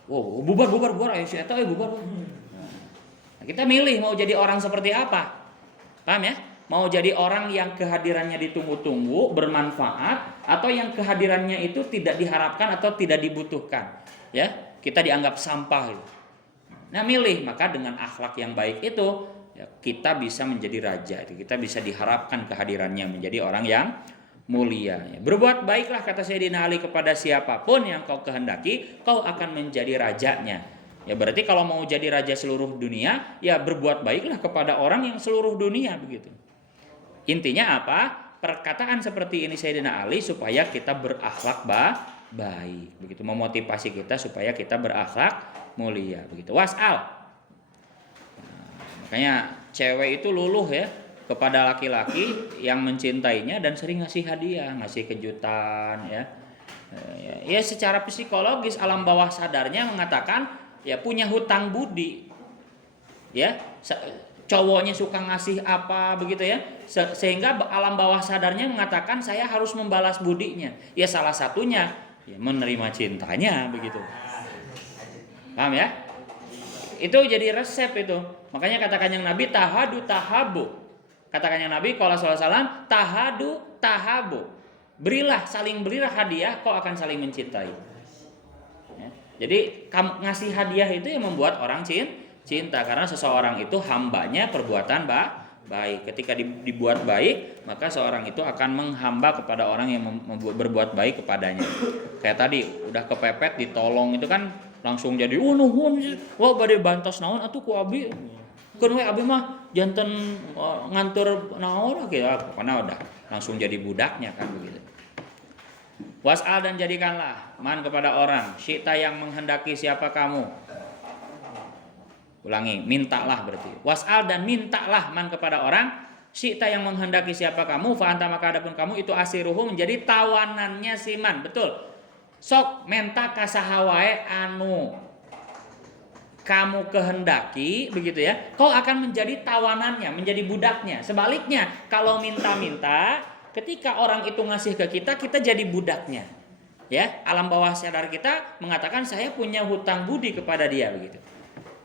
Oh, bubar aya si eta bubar. Nah, kita milih mau jadi orang seperti apa? Paham ya? Mau jadi orang yang kehadirannya ditunggu-tunggu, bermanfaat, atau yang kehadirannya itu tidak diharapkan atau tidak dibutuhkan. Ya, kita dianggap sampah. Nah, milih. Maka dengan akhlak yang baik itu, ya, kita bisa menjadi raja. Kita bisa diharapkan kehadirannya menjadi orang yang mulia. Ya, berbuat baiklah kata Sayyidina Ali kepada siapapun yang kau kehendaki, kau akan menjadi rajanya. Ya berarti kalau mau jadi raja seluruh dunia, ya berbuat baiklah kepada orang yang seluruh dunia begitu. Intinya apa? Perkataan seperti ini Sayyidina Ali supaya kita berakhlak baik, begitu, memotivasi kita supaya kita berakhlak mulia, begitu. Wasal. Makanya cewek itu luluh ya kepada laki-laki yang mencintainya dan sering ngasih hadiah, ngasih kejutan ya. Ya secara psikologis alam bawah sadarnya mengatakan ya punya hutang budi. Ya, cowoknya suka ngasih apa begitu ya, sehingga alam bawah sadarnya mengatakan saya harus membalas budinya. Ya salah satunya ya menerima cintanya begitu. Paham ya? Itu jadi resep itu. Makanya katakan yang Nabi tahadu tahabu. Katakan yang Nabi qala sallallahu alaihi wasallam tahadu tahabu. Saling berilah hadiah, kau akan saling mencintai. Ya. Jadi ngasih hadiah itu yang membuat orang cinta, karena seseorang itu hambanya perbuatan baik. Ketika dibuat baik, maka seorang itu akan menghamba kepada orang yang berbuat baik kepadanya. Kayak tadi udah kepepet ditolong itu kan langsung jadi nuhun wah bade bantos naon atuh ku abi. Keun we abi mah janten ngantur naon gitu. Pokoknya udah langsung jadi budaknya kan begitu. Was'al dan jadikanlah man kepada orang syi'ta yang menghendaki siapa kamu. Ulangi, mintalah berarti. Was'al dan mintalah man kepada orang syi'ta yang menghendaki siapa kamu, fa anta maka adapun kamu itu asiruhu menjadi tawanannya si man. Betul. Sok menta kasaha wae anu kamu kehendaki begitu ya. Kau akan menjadi tawanannya, menjadi budaknya. Sebaliknya, kalau minta-minta, ketika orang itu ngasih ke kita, kita jadi budaknya. Ya, alam bawah sadar kita mengatakan saya punya hutang budi kepada dia begitu.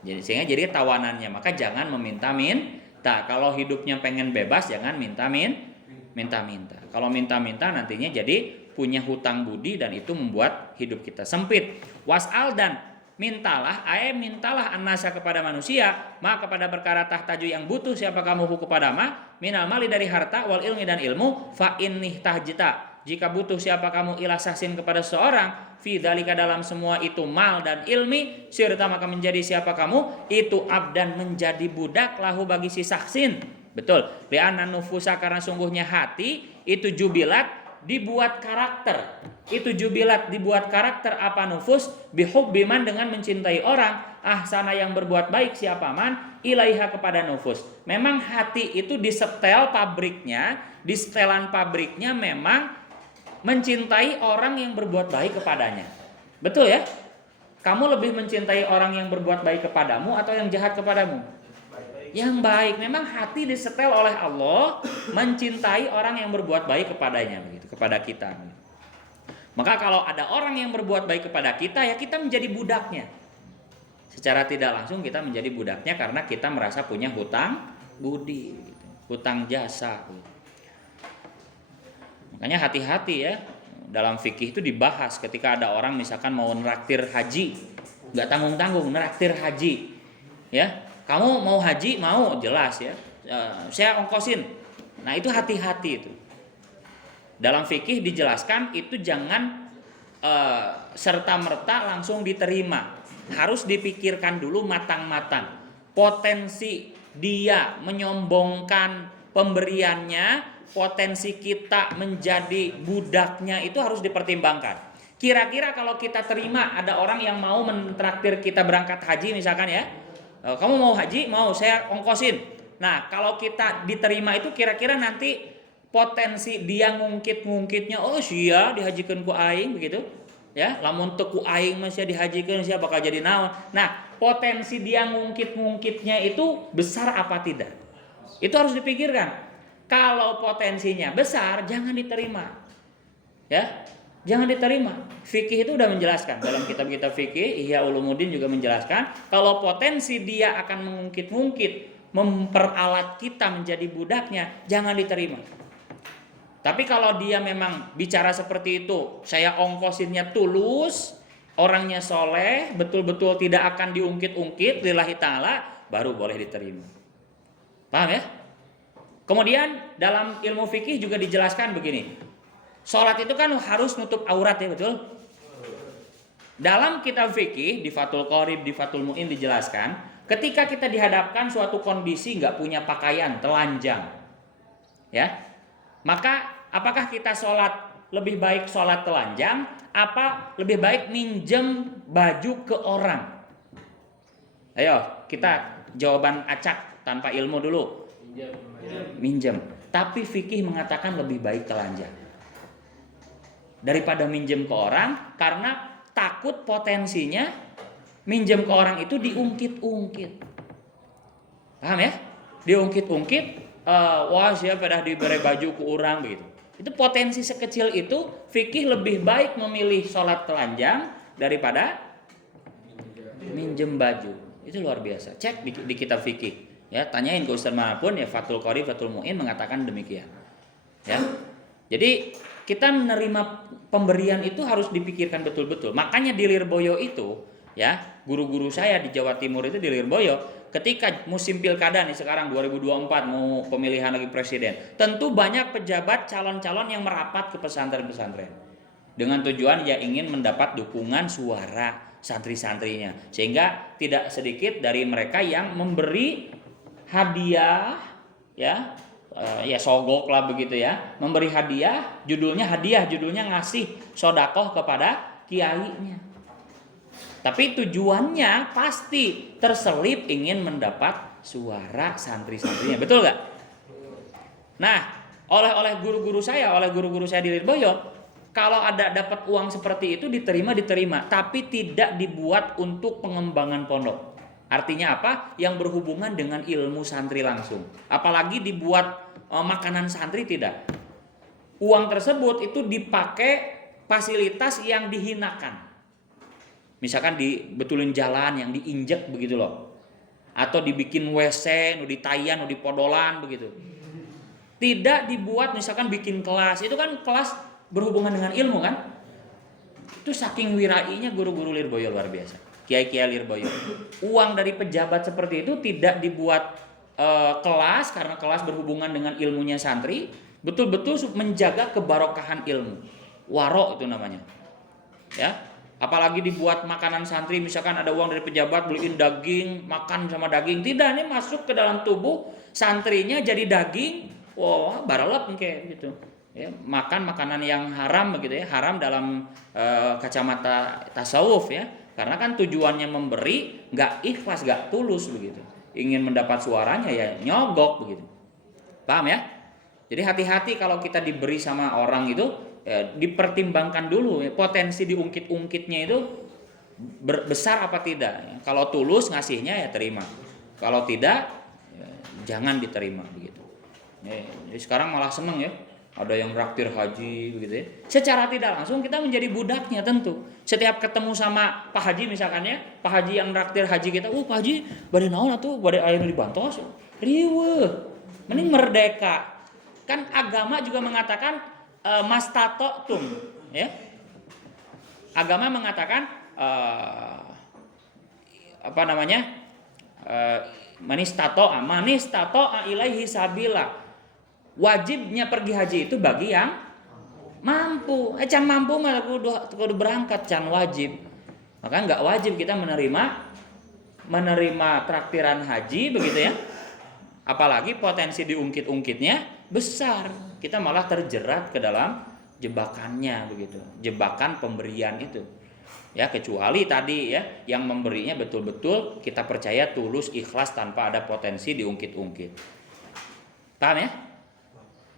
Jadi sehingga jadi tawanannya, maka jangan meminta-minta. Kalau hidupnya pengen bebas jangan minta-minta. Kalau minta-minta nantinya jadi punya hutang budi dan itu membuat hidup kita sempit. Was'al dan mintalah annasa kepada manusia, maka kepada perkara tahtaju yang butuh siapa kamu kepada minal mali dari harta wal ilmi dan ilmu fa inni tahjita. Jika butuh siapa kamu ila sahsin kepada seorang fi dzalika dalam semua itu mal dan ilmi sirta maka menjadi siapa kamu itu abdan menjadi budak lahu bagi si sahsin. Betul. Li'anna nufusa karena sungguhnya hati itu jubilat dibuat karakter. Itu jubilat dibuat karakter apa nufus bihubbiman dengan mencintai orang ahsana yang berbuat baik siapa man ilaiha kepada nufus. Memang hati itu di setelan pabriknya memang mencintai orang yang berbuat baik kepadanya. Betul ya? Kamu lebih mencintai orang yang berbuat baik kepadamu atau yang jahat kepadamu? Yang baik. Memang hati disetel oleh Allah mencintai orang yang berbuat baik kepadanya begitu, kepada kita. Maka kalau ada orang yang berbuat baik kepada kita, ya kita menjadi budaknya. Secara tidak langsung kita menjadi budaknya karena kita merasa punya hutang budi, gitu. Hutang jasa. Gitu. Makanya hati-hati ya. Dalam fikih itu dibahas ketika ada orang misalkan mau neraktir haji, nggak tanggung-tanggung neraktir haji, ya. Kamu mau haji, mau jelas ya. Saya ongkosin. Nah itu hati-hati itu. Dalam fikih dijelaskan itu jangan serta-merta langsung diterima. Harus dipikirkan dulu matang-matang. Potensi dia menyombongkan pemberiannya, potensi kita menjadi budaknya itu harus dipertimbangkan. Kira-kira kalau kita terima ada orang yang mau mentraktir kita berangkat haji misalkan ya, kamu mau haji, mau saya ongkosin. Nah kalau kita diterima itu kira-kira nanti potensi dia ngungkit-ngungkitnya, oh sia dihajikan ku aing begitu ya, lamun teu ku aing masih dihajikan sia bakal jadi naon. Nah potensi dia ngungkit-ngungkitnya itu besar apa tidak, itu harus dipikirkan. Kalau potensinya besar jangan diterima ya, jangan diterima. Fikih itu udah menjelaskan dalam kitab-kitab fikih, Ihya Ulumuddin juga menjelaskan kalau potensi dia akan mengungkit-ungkit, memperalat kita menjadi budaknya, jangan diterima. Tapi kalau dia memang bicara seperti itu, saya ongkosinnya tulus, orangnya soleh, betul-betul tidak akan diungkit-ungkit lillahi ta'ala, baru boleh diterima. Paham ya? Kemudian dalam ilmu fikih juga dijelaskan begini, sholat itu kan harus nutup aurat ya, betul? Dalam kitab fikih di Fathul Qorib, di Fathul Mu'in dijelaskan, ketika kita dihadapkan suatu kondisi nggak punya pakaian, telanjang, ya, maka apakah kita sholat lebih baik sholat telanjang, apa lebih baik minjem baju ke orang? Ayo kita jawaban acak tanpa ilmu dulu. Minjem. Tapi fikih mengatakan lebih baik telanjang daripada minjem ke orang, karena takut potensinya minjem ke orang itu diungkit-ungkit. Paham ya? Diungkit-ungkit, wah siapa dah diberi baju ke orang begitu. Itu potensi sekecil itu, fikih lebih baik memilih sholat telanjang daripada minjem baju. Itu luar biasa. Cek di kitab fikih. Ya, tanyain ke ustaz manapun ya, Fathul Qorib, Fathul Mu'in mengatakan demikian. Ya. Jadi kita menerima pemberian itu harus dipikirkan betul-betul. Makanya di Lirboyo itu, ya, guru-guru saya di Jawa Timur itu di Lirboyo, ketika musim pilkada nih sekarang 2024 mau pemilihan lagi presiden, tentu banyak pejabat calon-calon yang merapat ke pesantren-pesantren dengan tujuan ya ingin mendapat dukungan suara santri-santrinya, sehingga tidak sedikit dari mereka yang memberi hadiah ya, ya sogok lah begitu ya, memberi hadiah, judulnya ngasih sodakoh kepada kiainya. Tapi tujuannya pasti terselip ingin mendapat suara santri-santrinya, betul gak? Nah, oleh guru-guru saya di Lirboyo, kalau ada dapat uang seperti itu diterima, tapi tidak dibuat untuk pengembangan pondok. Artinya apa? Yang berhubungan dengan ilmu santri langsung. Apalagi dibuat makanan santri, tidak. Uang tersebut itu dipakai fasilitas yang dihinakan. Misalkan dibetulin jalan yang diinjek begitu loh. Atau dibikin WC, nu ditayan, nu dipodolan begitu. Tidak dibuat misalkan bikin kelas. Itu kan kelas berhubungan dengan ilmu kan? Itu saking wirainya guru-guru Lirboyo luar biasa. Kiai-kiai Lirboyo. Uang dari pejabat seperti itu tidak dibuat kelas, karena kelas berhubungan dengan ilmunya santri, betul-betul menjaga kebarokahan ilmu. Waro itu namanya. Ya. Apalagi dibuat makanan santri, misalkan ada uang dari pejabat beliin daging, makan sama daging, tidak, ini masuk ke dalam tubuh santrinya jadi daging. Wah, baralap kayak gitu. Ya, makan makanan yang haram begitu ya, haram dalam kacamata tasawuf ya. Karena kan tujuannya memberi, nggak ikhlas, nggak tulus begitu. Ingin mendapat suaranya ya nyogok begitu. Paham ya? Jadi hati-hati kalau kita diberi sama orang itu, ya, dipertimbangkan dulu ya, potensi diungkit-ungkitnya itu besar apa tidak. Ya, kalau tulus ngasihnya ya terima. Kalau tidak ya, jangan diterima begitu. Ya, jadi sekarang malah seneng ya. Ada yang raktir haji begitu ya. Secara tidak langsung kita menjadi budaknya tentu. Setiap ketemu sama Pak Haji misalkan ya, Pak Haji yang raktir haji kita, Pak Haji bade naon atuh, bade aya nu dibantos. Riweuh. Mending merdeka. Kan agama juga mengatakan mastatotum ya. Agama mengatakan manistato'a ilaihi sabila. Wajibnya pergi haji itu bagi yang Mampu, can mampu mah kudu berangkat, can wajib. Maka nggak wajib kita menerima traktiran haji begitu ya. Apalagi potensi diungkit-ungkitnya besar. Kita malah terjerat ke dalam jebakannya begitu. Jebakan pemberian itu. Ya, kecuali tadi ya yang memberinya betul-betul kita percaya tulus, ikhlas tanpa ada potensi diungkit-ungkit. Paham ya?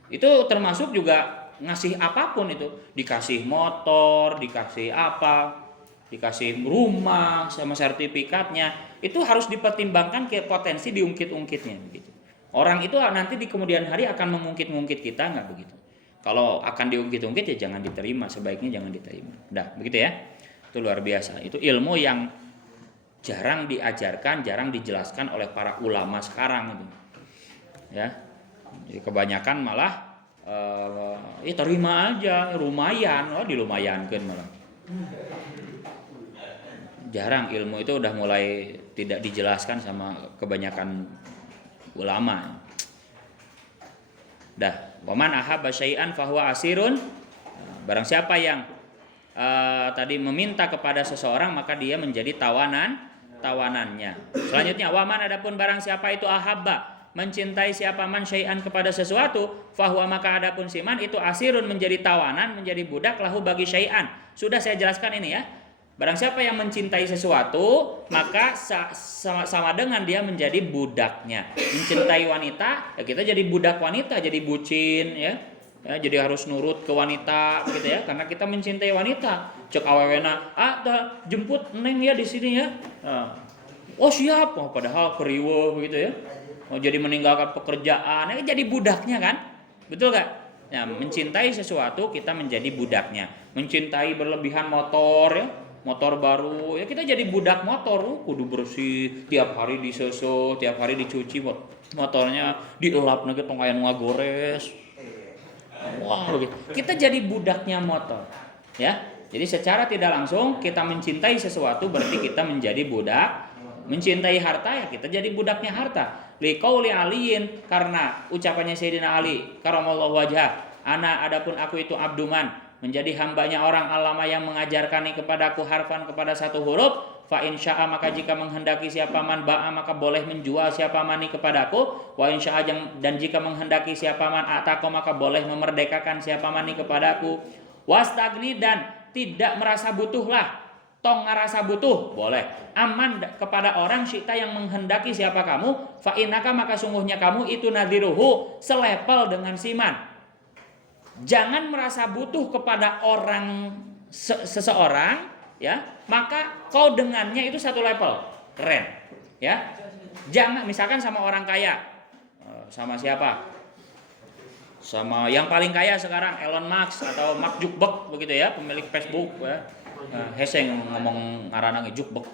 Itu termasuk juga ngasih apapun itu, dikasih motor, dikasih apa, dikasih rumah sama sertifikatnya, itu harus dipertimbangkan ke potensi diungkit-ungkitnya begitu. Orang itu nanti di kemudian hari akan mengungkit-ungkit kita nggak begitu. Kalau akan diungkit-ungkit ya jangan diterima, sebaiknya jangan diterima. Udah, begitu ya. Itu luar biasa. Itu ilmu yang jarang diajarkan, jarang dijelaskan oleh para ulama sekarang itu. Ya. Jadi kebanyakan malah terima aja, lumayan, dilumayankan malah. Jarang ilmu itu udah mulai tidak dijelaskan sama kebanyakan ulama. Dah, waman ahabba syai'an fahuwa asirun. Barang siapa yang tadi meminta kepada seseorang maka dia menjadi tawanannya. Selanjutnya waman adapun barang siapa itu ahabba mencintai siapa man syai'an kepada sesuatu, fahuwa maka adapun siman itu asirun menjadi tawanan, menjadi budak lahu bagi syai'an. Sudah saya jelaskan ini ya. Barang siapa yang mencintai sesuatu, maka sama dengan dia menjadi budaknya. Mencintai wanita, ya kita jadi budak wanita, jadi bucin ya. Ya, jadi harus nurut ke wanita gitu ya, karena kita mencintai wanita. Cek awewena, jemput neng ya di sini ya. Oh siap, padahal keriweuh gitu ya. Mau jadi meninggalkan pekerjaan, jadi budaknya kan, betul gak? Ya, mencintai sesuatu kita menjadi budaknya. Mencintai berlebihan motor ya, motor baru ya kita jadi budak motor, kudu bersih, tiap hari diseso, tiap hari dicuci motornya, dielap nage tong aya nu ngagores. Wah, kita jadi budaknya motor, ya. Jadi secara tidak langsung kita mencintai sesuatu berarti kita menjadi budak. Mencintai harta ya kita jadi budaknya harta. Liqauli aliin karena ucapannya Sayyidina Ali karamallahu wajhah, ana adapun aku itu abduman menjadi hambanya orang allama yang mengajarkani kepadaku harfan kepada satu huruf. Fa insya'a maka jika menghendaki siapa man ba'a maka boleh menjual siapa mani kepadaku. Wa insya'a dan jika menghendaki siapa man atako maka boleh memerdekakan siapa mani kepadaku. Wastagni dan tidak merasa butuhlah. Tong ngerasa butuh boleh. Aman kepada orang syita yang menghendaki siapa kamu. Fa innaka maka sungguhnya kamu itu nadhiruhu selepel dengan siman. Jangan merasa butuh kepada orang seseorang ya, maka kau dengannya itu satu level, keren, ya. Jangan misalkan sama orang kaya, sama siapa? Sama yang paling kaya sekarang Elon Musk atau Mark Zuckerberg begitu ya, pemilik Facebook ya. Heseng ngomong ngaranna Zuckerberg.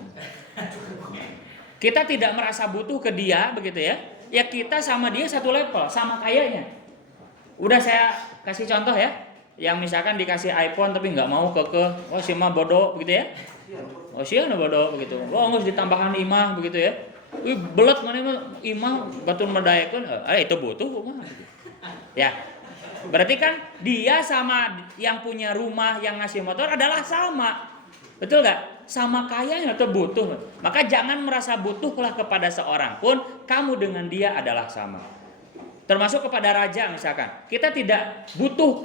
Kita tidak merasa butuh ke dia begitu ya. Ya kita sama dia satu level, sama kayanya. Udah saya kasih contoh ya. Yang misalkan dikasih iPhone tapi nggak mau oh si mah bodoh begitu ya, oh si na bodoh begitu, oh nggak ditambahan imah begitu ya, belet mana imah batur mendayakan, itu butuh mah, ya berarti kan dia sama yang punya rumah yang ngasih motor adalah sama, betul nggak? Sama kayanya atau butuh, maka jangan merasa butuhlah kepada seorang pun, kamu dengan dia adalah sama. Termasuk kepada raja misalkan, kita tidak butuh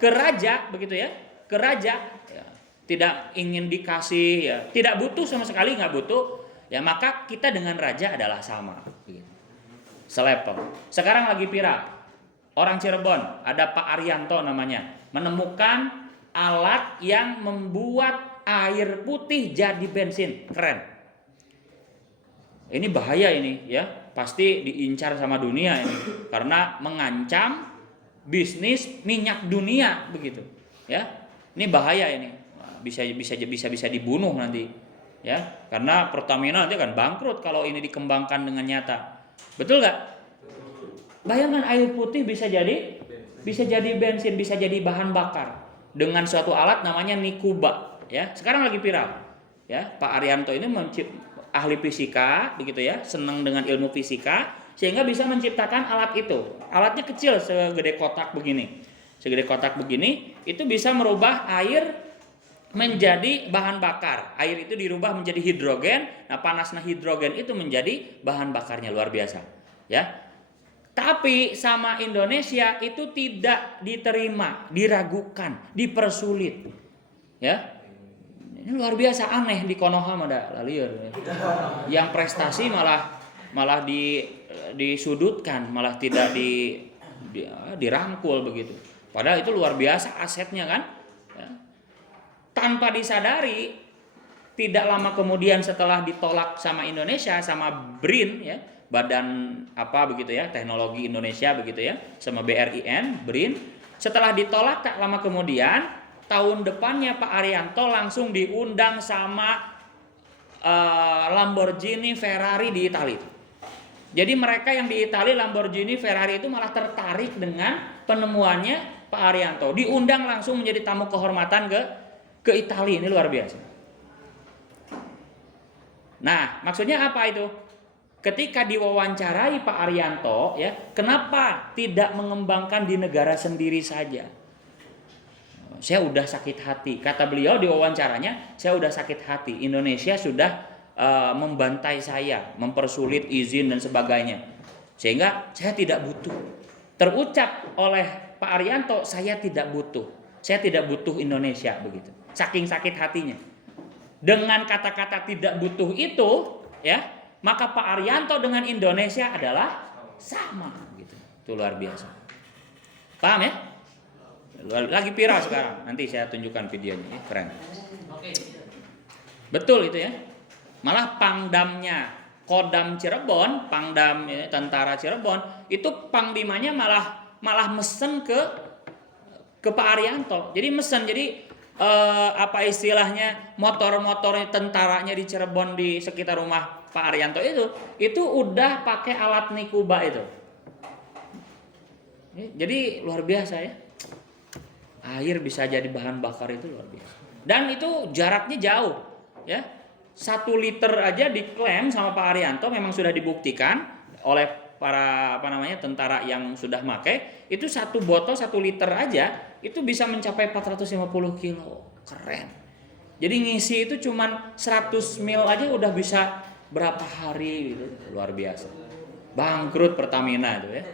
ke raja begitu ya, ke raja ya, tidak ingin dikasih ya, tidak butuh sama sekali, nggak butuh ya, maka kita dengan raja adalah sama begitu. Selepel. Sekarang lagi viral orang Cirebon, ada Pak Arianto namanya, menemukan alat yang membuat air putih jadi bensin, keren. Ini bahaya ini ya, pasti diincar sama dunia ini karena mengancam bisnis minyak dunia begitu ya. Ini bahaya ini, bisa dibunuh nanti ya, karena Pertamina nanti kan bangkrut kalau ini dikembangkan dengan nyata, betul nggak? Bayangkan air putih bisa jadi bensin, bisa jadi bahan bakar dengan suatu alat namanya Nikuba ya, sekarang lagi viral ya. Pak Arianto ini ahli fisika begitu ya, senang dengan ilmu fisika sehingga bisa menciptakan alat itu. Alatnya kecil segede kotak begini. segede kotak begini, itu bisa merubah air menjadi bahan bakar. Air itu dirubah menjadi hidrogen. Nah, panasnya hidrogen itu menjadi bahan bakarnya, luar biasa. Ya. Tapi sama Indonesia itu tidak diterima, diragukan, dipersulit. Ya. Ini luar biasa, aneh di Konoha ada lieur. Yang prestasi malah disudutkan, malah tidak dirangkul begitu. Padahal itu luar biasa asetnya kan. Ya. Tanpa disadari, tidak lama kemudian setelah ditolak sama Indonesia, sama BRIN ya, badan apa begitu ya, teknologi Indonesia begitu ya, sama BRIN, BRIN, setelah ditolak tak lama kemudian, tahun depannya Pak Arianto langsung diundang sama Lamborghini, Ferrari di Italia. Jadi mereka yang di Italia, Lamborghini, Ferrari itu malah tertarik dengan penemuannya Pak Arianto, diundang langsung menjadi tamu kehormatan ke Italia. Ini luar biasa. Nah, maksudnya apa itu? Ketika diwawancarai Pak Arianto, ya, kenapa tidak mengembangkan di negara sendiri saja? Saya udah sakit hati. Kata beliau di wawancaranya, saya udah sakit hati. Indonesia sudah membantai saya, mempersulit izin dan sebagainya. Sehingga saya tidak butuh. Terucap oleh Pak Arianto, saya tidak butuh. Saya tidak butuh Indonesia begitu. Saking sakit hatinya. Dengan kata-kata tidak butuh itu, ya, maka Pak Arianto dengan Indonesia adalah sama gitu. Itu luar biasa. Paham ya? Lagi viral sekarang. Nanti saya tunjukkan videonya, ya, keren. Betul itu ya. Malah pangdamnya Kodam Cirebon, pangdam ya, tentara Cirebon, itu panglimanya malah mesen ke Pak Arianto. Jadi mesen, jadi apa istilahnya, motor-motor tentaranya di Cirebon di sekitar rumah Pak Arianto itu udah pakai alat nikuba itu. Jadi luar biasa ya. Air bisa jadi bahan bakar itu luar biasa. Dan itu jaraknya jauh, ya. 1 liter aja diklaim sama Pak Arianto, memang sudah dibuktikan oleh para tentara yang sudah make, itu 1 botol 1 liter aja itu bisa mencapai 450 kilo. Keren. Jadi ngisi itu cuman 100 mil aja udah bisa berapa hari gitu. Luar biasa. Bangkrut Pertamina itu ya.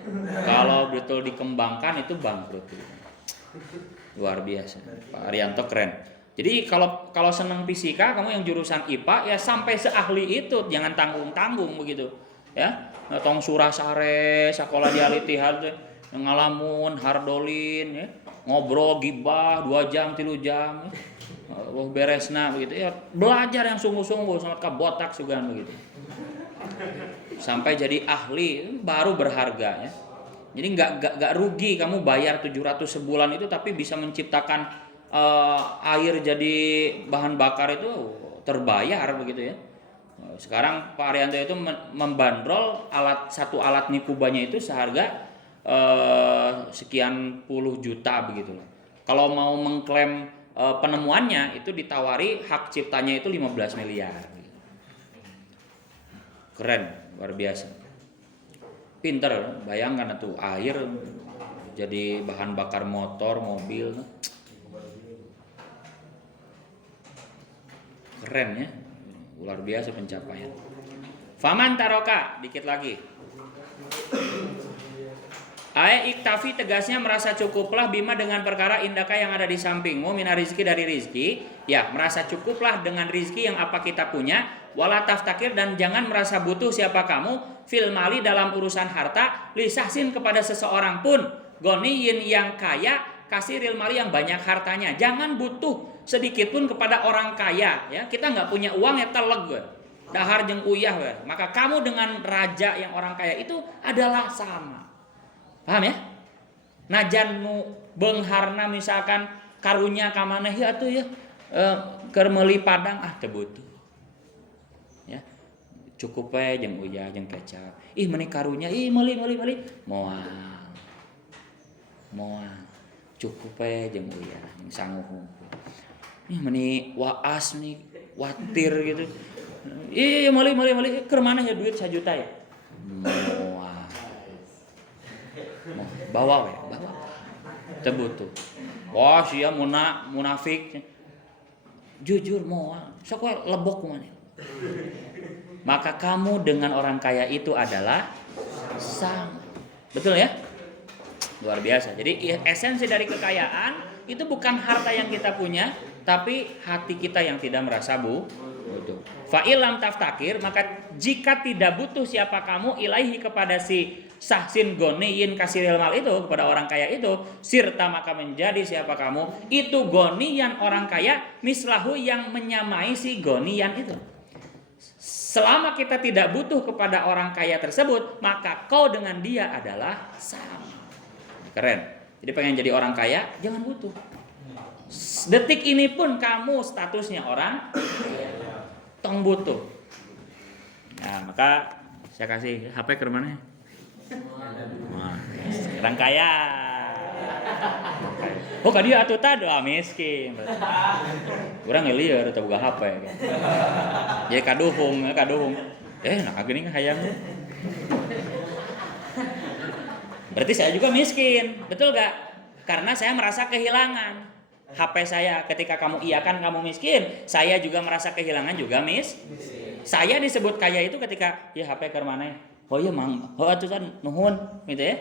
Kalau betul dikembangkan itu bangkrut gitu. Luar biasa. Pak Arianto keren. Jadi kalau senang fisika, kamu yang jurusan IPA ya sampai seahli itu, jangan tanggung-tanggung begitu. Ya. Tong surasare, sekolah di Alitihad, ngalamun, hardolin, ya. Ngobrol gibah 2 jam 3 jam. Ya. Beresna begitu ya. Belajar yang sungguh-sungguh sama kabotak sugan begitu. Sampai jadi ahli baru berharga ya. Jadi nggak rugi kamu bayar 700 sebulan itu, tapi bisa menciptakan air jadi bahan bakar itu terbayar begitu ya. Sekarang Pak Arianto itu membandrol satu alat nikubanya itu seharga sekian puluh juta begitu loh. Kalau mau mengklaim penemuannya itu ditawari hak ciptanya itu 15 miliar. Keren, luar biasa. Pinter, bayangkan tuh air jadi bahan bakar motor, mobil. Keren ya, luar biasa pencapaian. Faman taroka, dikit lagi. Iktafi tegasnya merasa cukuplah bima dengan perkara indaka yang ada di sampingmu mina rizki dari rizki. Ya, merasa cukuplah dengan rizki yang apa kita punya. Wala taftakir, dan jangan merasa butuh siapa kamu fil mali dalam urusan harta lisahsin kepada seseorang pun goniyin yang kaya kasiril mali yang banyak hartanya. Jangan butuh sedikit pun kepada orang kaya ya. Kita nggak punya uang ya teleg gue. Dahar jeung uyah gue. Maka kamu dengan raja yang orang kaya itu adalah sama. Paham ya? Najan nu beungharna misalkan karunya ka maneh ya atuh ya. Keur meuli padang teu butuh. Ya. Cukup we jeung uyah jeung kecap. Ih meuni karunya, ih meuli. Moal. Cukup we jeung uyah jeung sanggup. Ih meuni waas nih, watir gitu. Ih meuli keur maneh ya duit 1 juta ya. Bawa. Teu butuh. Wah, sia munafik. Jujur moal, sok we lebok maneh. Maka kamu dengan orang kaya itu adalah sama. Betul ya? Luar biasa. Jadi esensi dari kekayaan itu bukan harta yang kita punya, tapi hati kita yang tidak merasa butuh. Fa ilam taftakir, maka jika tidak butuh siapa kamu ilaihi kepada si sahsin goniyin kasiril mal itu, kepada orang kaya itu, sirta maka menjadi siapa kamu itu goniyan orang kaya mislahu yang menyamai si goniyan itu. Selama kita tidak butuh kepada orang kaya tersebut, maka kau dengan dia adalah sama. Keren. Jadi pengen jadi orang kaya, jangan butuh. Detik ini pun kamu statusnya orang tong butuh. Nah, maka saya kasih HP ke mana? Nah, orang kaya. Oh, ka dia atuh tah doa miskin. Urang ngelieur teu boga HP. Jadi kaduhung. Nah geuning hayang. Berarti saya juga miskin, betul gak? Karena saya merasa kehilangan HP saya. Ketika kamu iakan kamu miskin, saya juga merasa kehilangan juga Saya disebut kaya itu ketika ya HP ke mana? Oh iya mang, oh atuh kan nuhun gitu ya.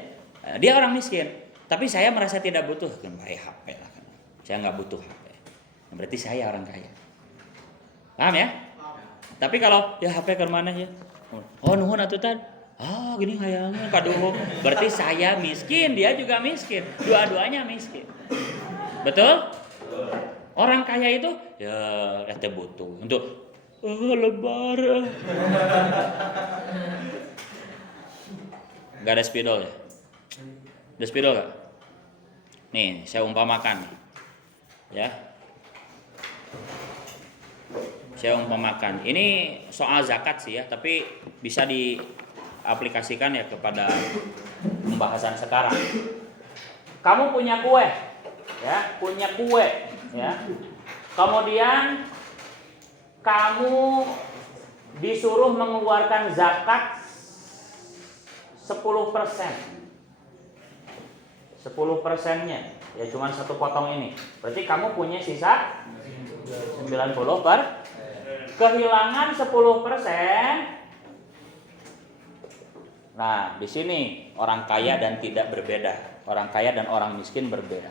Dia orang miskin, tapi saya merasa tidak butuh kan HP lah kan. Saya nggak butuh HP. Berarti saya orang kaya. Paham ya? Tapi kalau ya HP ke mana ya? Oh nuhun atuh tan. Gini hayangnya kaduhung. Berarti saya miskin, dia juga miskin. Dua-duanya miskin. Betul? Orang kaya itu ya teh butuh untuk lebar. Gak ada spidol ya? Ada spidol gak? Nih, saya umpamakan. Ya. Saya umpamakan. Ini soal zakat sih ya, tapi bisa diaplikasikan ya kepada pembahasan sekarang. Kamu punya kue, ya, ya. Kemudian kamu disuruh mengeluarkan zakat 10%-nya ya cuma satu potong ini. Berarti kamu punya sisa 90 per kehilangan 10%. Nah, di sini orang kaya dan tidak berbeda. Orang kaya dan orang miskin berbeda.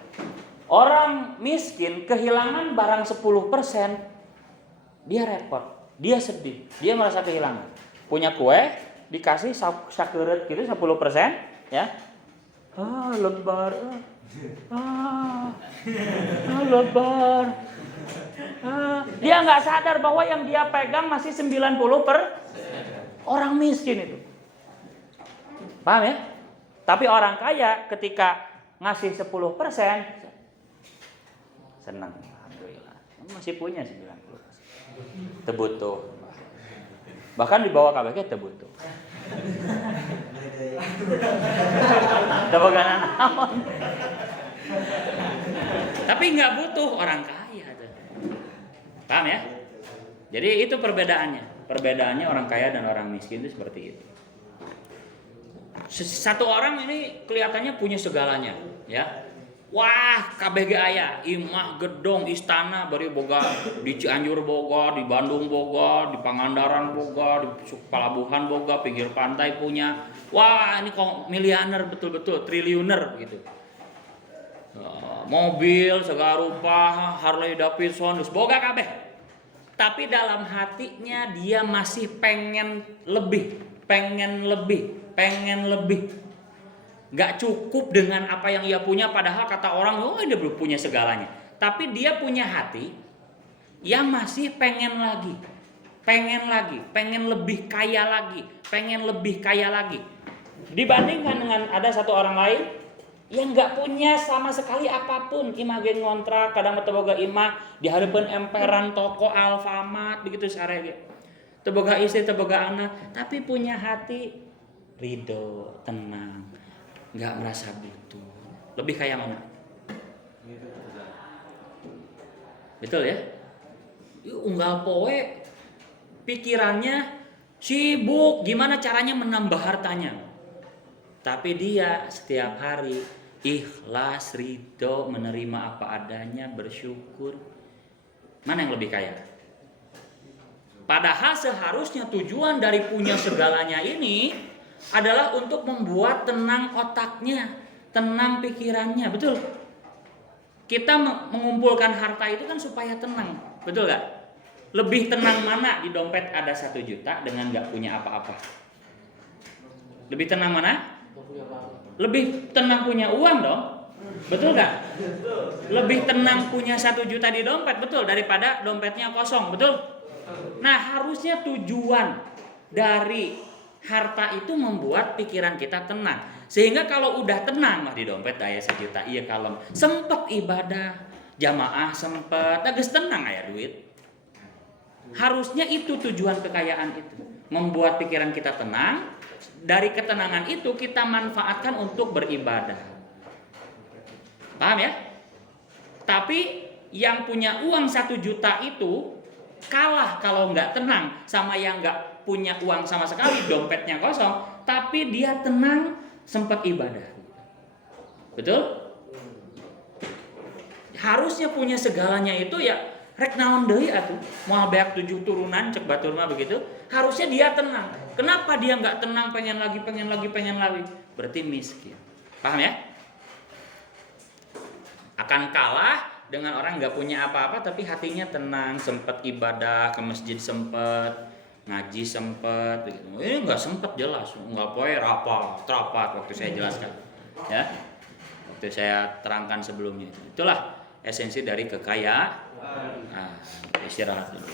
Orang miskin kehilangan barang 10%, dia repot, dia sedih, dia merasa kehilangan. Punya kue dikasih sakeureut gitu 10%, ya. Lebar. Lebar. Dia nggak sadar bahwa yang dia pegang masih 90%. Orang miskin itu. Paham ya? Tapi orang kaya ketika ngasih 10% senang. Alhamdulillah. Masih punya 90%. Tebutuh. Bahkan di bawah KBG tebutuh. Teboganan naon. Tapi nggak butuh orang kaya. Paham ya? Jadi itu perbedaannya. Perbedaannya orang kaya dan orang miskin itu seperti itu. Satu orang ini kelihatannya punya segalanya, ya. Wah, KBG aya, imah, gedong, istana, bari boga di Cianjur boga, di Bandung boga, di Pangandaran boga, di Palabuhan boga, pinggir pantai punya. Wah, ini kok miliuner betul-betul, triliuner gitu. Mobil segala rupa, Harley Davidson, boga kabeh. Tapi dalam hatinya dia masih pengen lebih. Gak cukup dengan apa yang ia punya, padahal kata orang, oh dia belum punya segalanya. Tapi dia punya hati yang masih pengen lebih kaya lagi. Dibandingkan dengan ada satu orang lain yang gak punya sama sekali apapun, imah gen ngontrak, kadang teboga imah di hadapan emperan toko Alfamart begitu sarege. Teboga istri, teboga anak, tapi punya hati ridho, tenang, nggak merasa butuh. Lebih kaya mana? Betul ya? Unggal poe, pikirannya sibuk, gimana caranya menambah hartanya. Tapi dia setiap hari Ikhlas, ridho, menerima apa adanya, bersyukur. Mana yang lebih kaya? Padahal seharusnya tujuan dari punya segalanya ini adalah untuk membuat tenang otaknya, tenang pikirannya, betul? Kita mengumpulkan harta itu kan supaya tenang, betul gak? Lebih tenang mana di dompet ada 1 juta dengan gak punya apa-apa? Lebih tenang mana? Lebih tenang punya uang dong, betul gak? Lebih tenang punya 1 juta di dompet, betul, daripada dompetnya kosong, betul? Nah, harusnya tujuan dari harta itu membuat pikiran kita tenang. Sehingga kalau udah tenang mah di dompet daya 1 juta, iya kalem, sempet ibadah, jamaah sempet, agak tenang aya duit. Harusnya itu tujuan kekayaan itu, membuat pikiran kita tenang. Dari ketenangan itu kita manfaatkan untuk beribadah. Paham ya? Tapi yang punya uang 1 juta itu kalah kalau nggak tenang sama yang nggak punya uang sama sekali, dompetnya kosong, tapi dia tenang sempat ibadah. Betul? Harusnya punya segalanya itu ya rek naon deui atuh, moal beak 7 turunan cek batur mah begitu. Harusnya dia tenang. Kenapa dia nggak tenang, pengen lagi? Berarti miskin. Paham ya? Akan kalah dengan orang nggak punya apa-apa tapi hatinya tenang, sempat ibadah ke masjid, sempat ngaji, sempat begitu. Ini nggak sempat jelas, nggak poe rapat waktu saya jelaskan, ya, waktu saya terangkan sebelumnya. Itulah esensi dari kekayaan. Nah, istirahat dulu.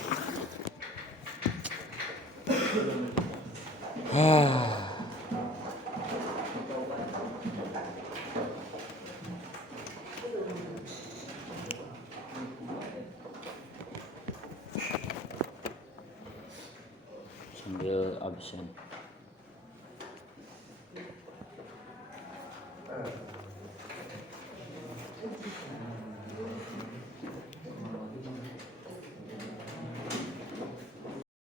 Sambil absen.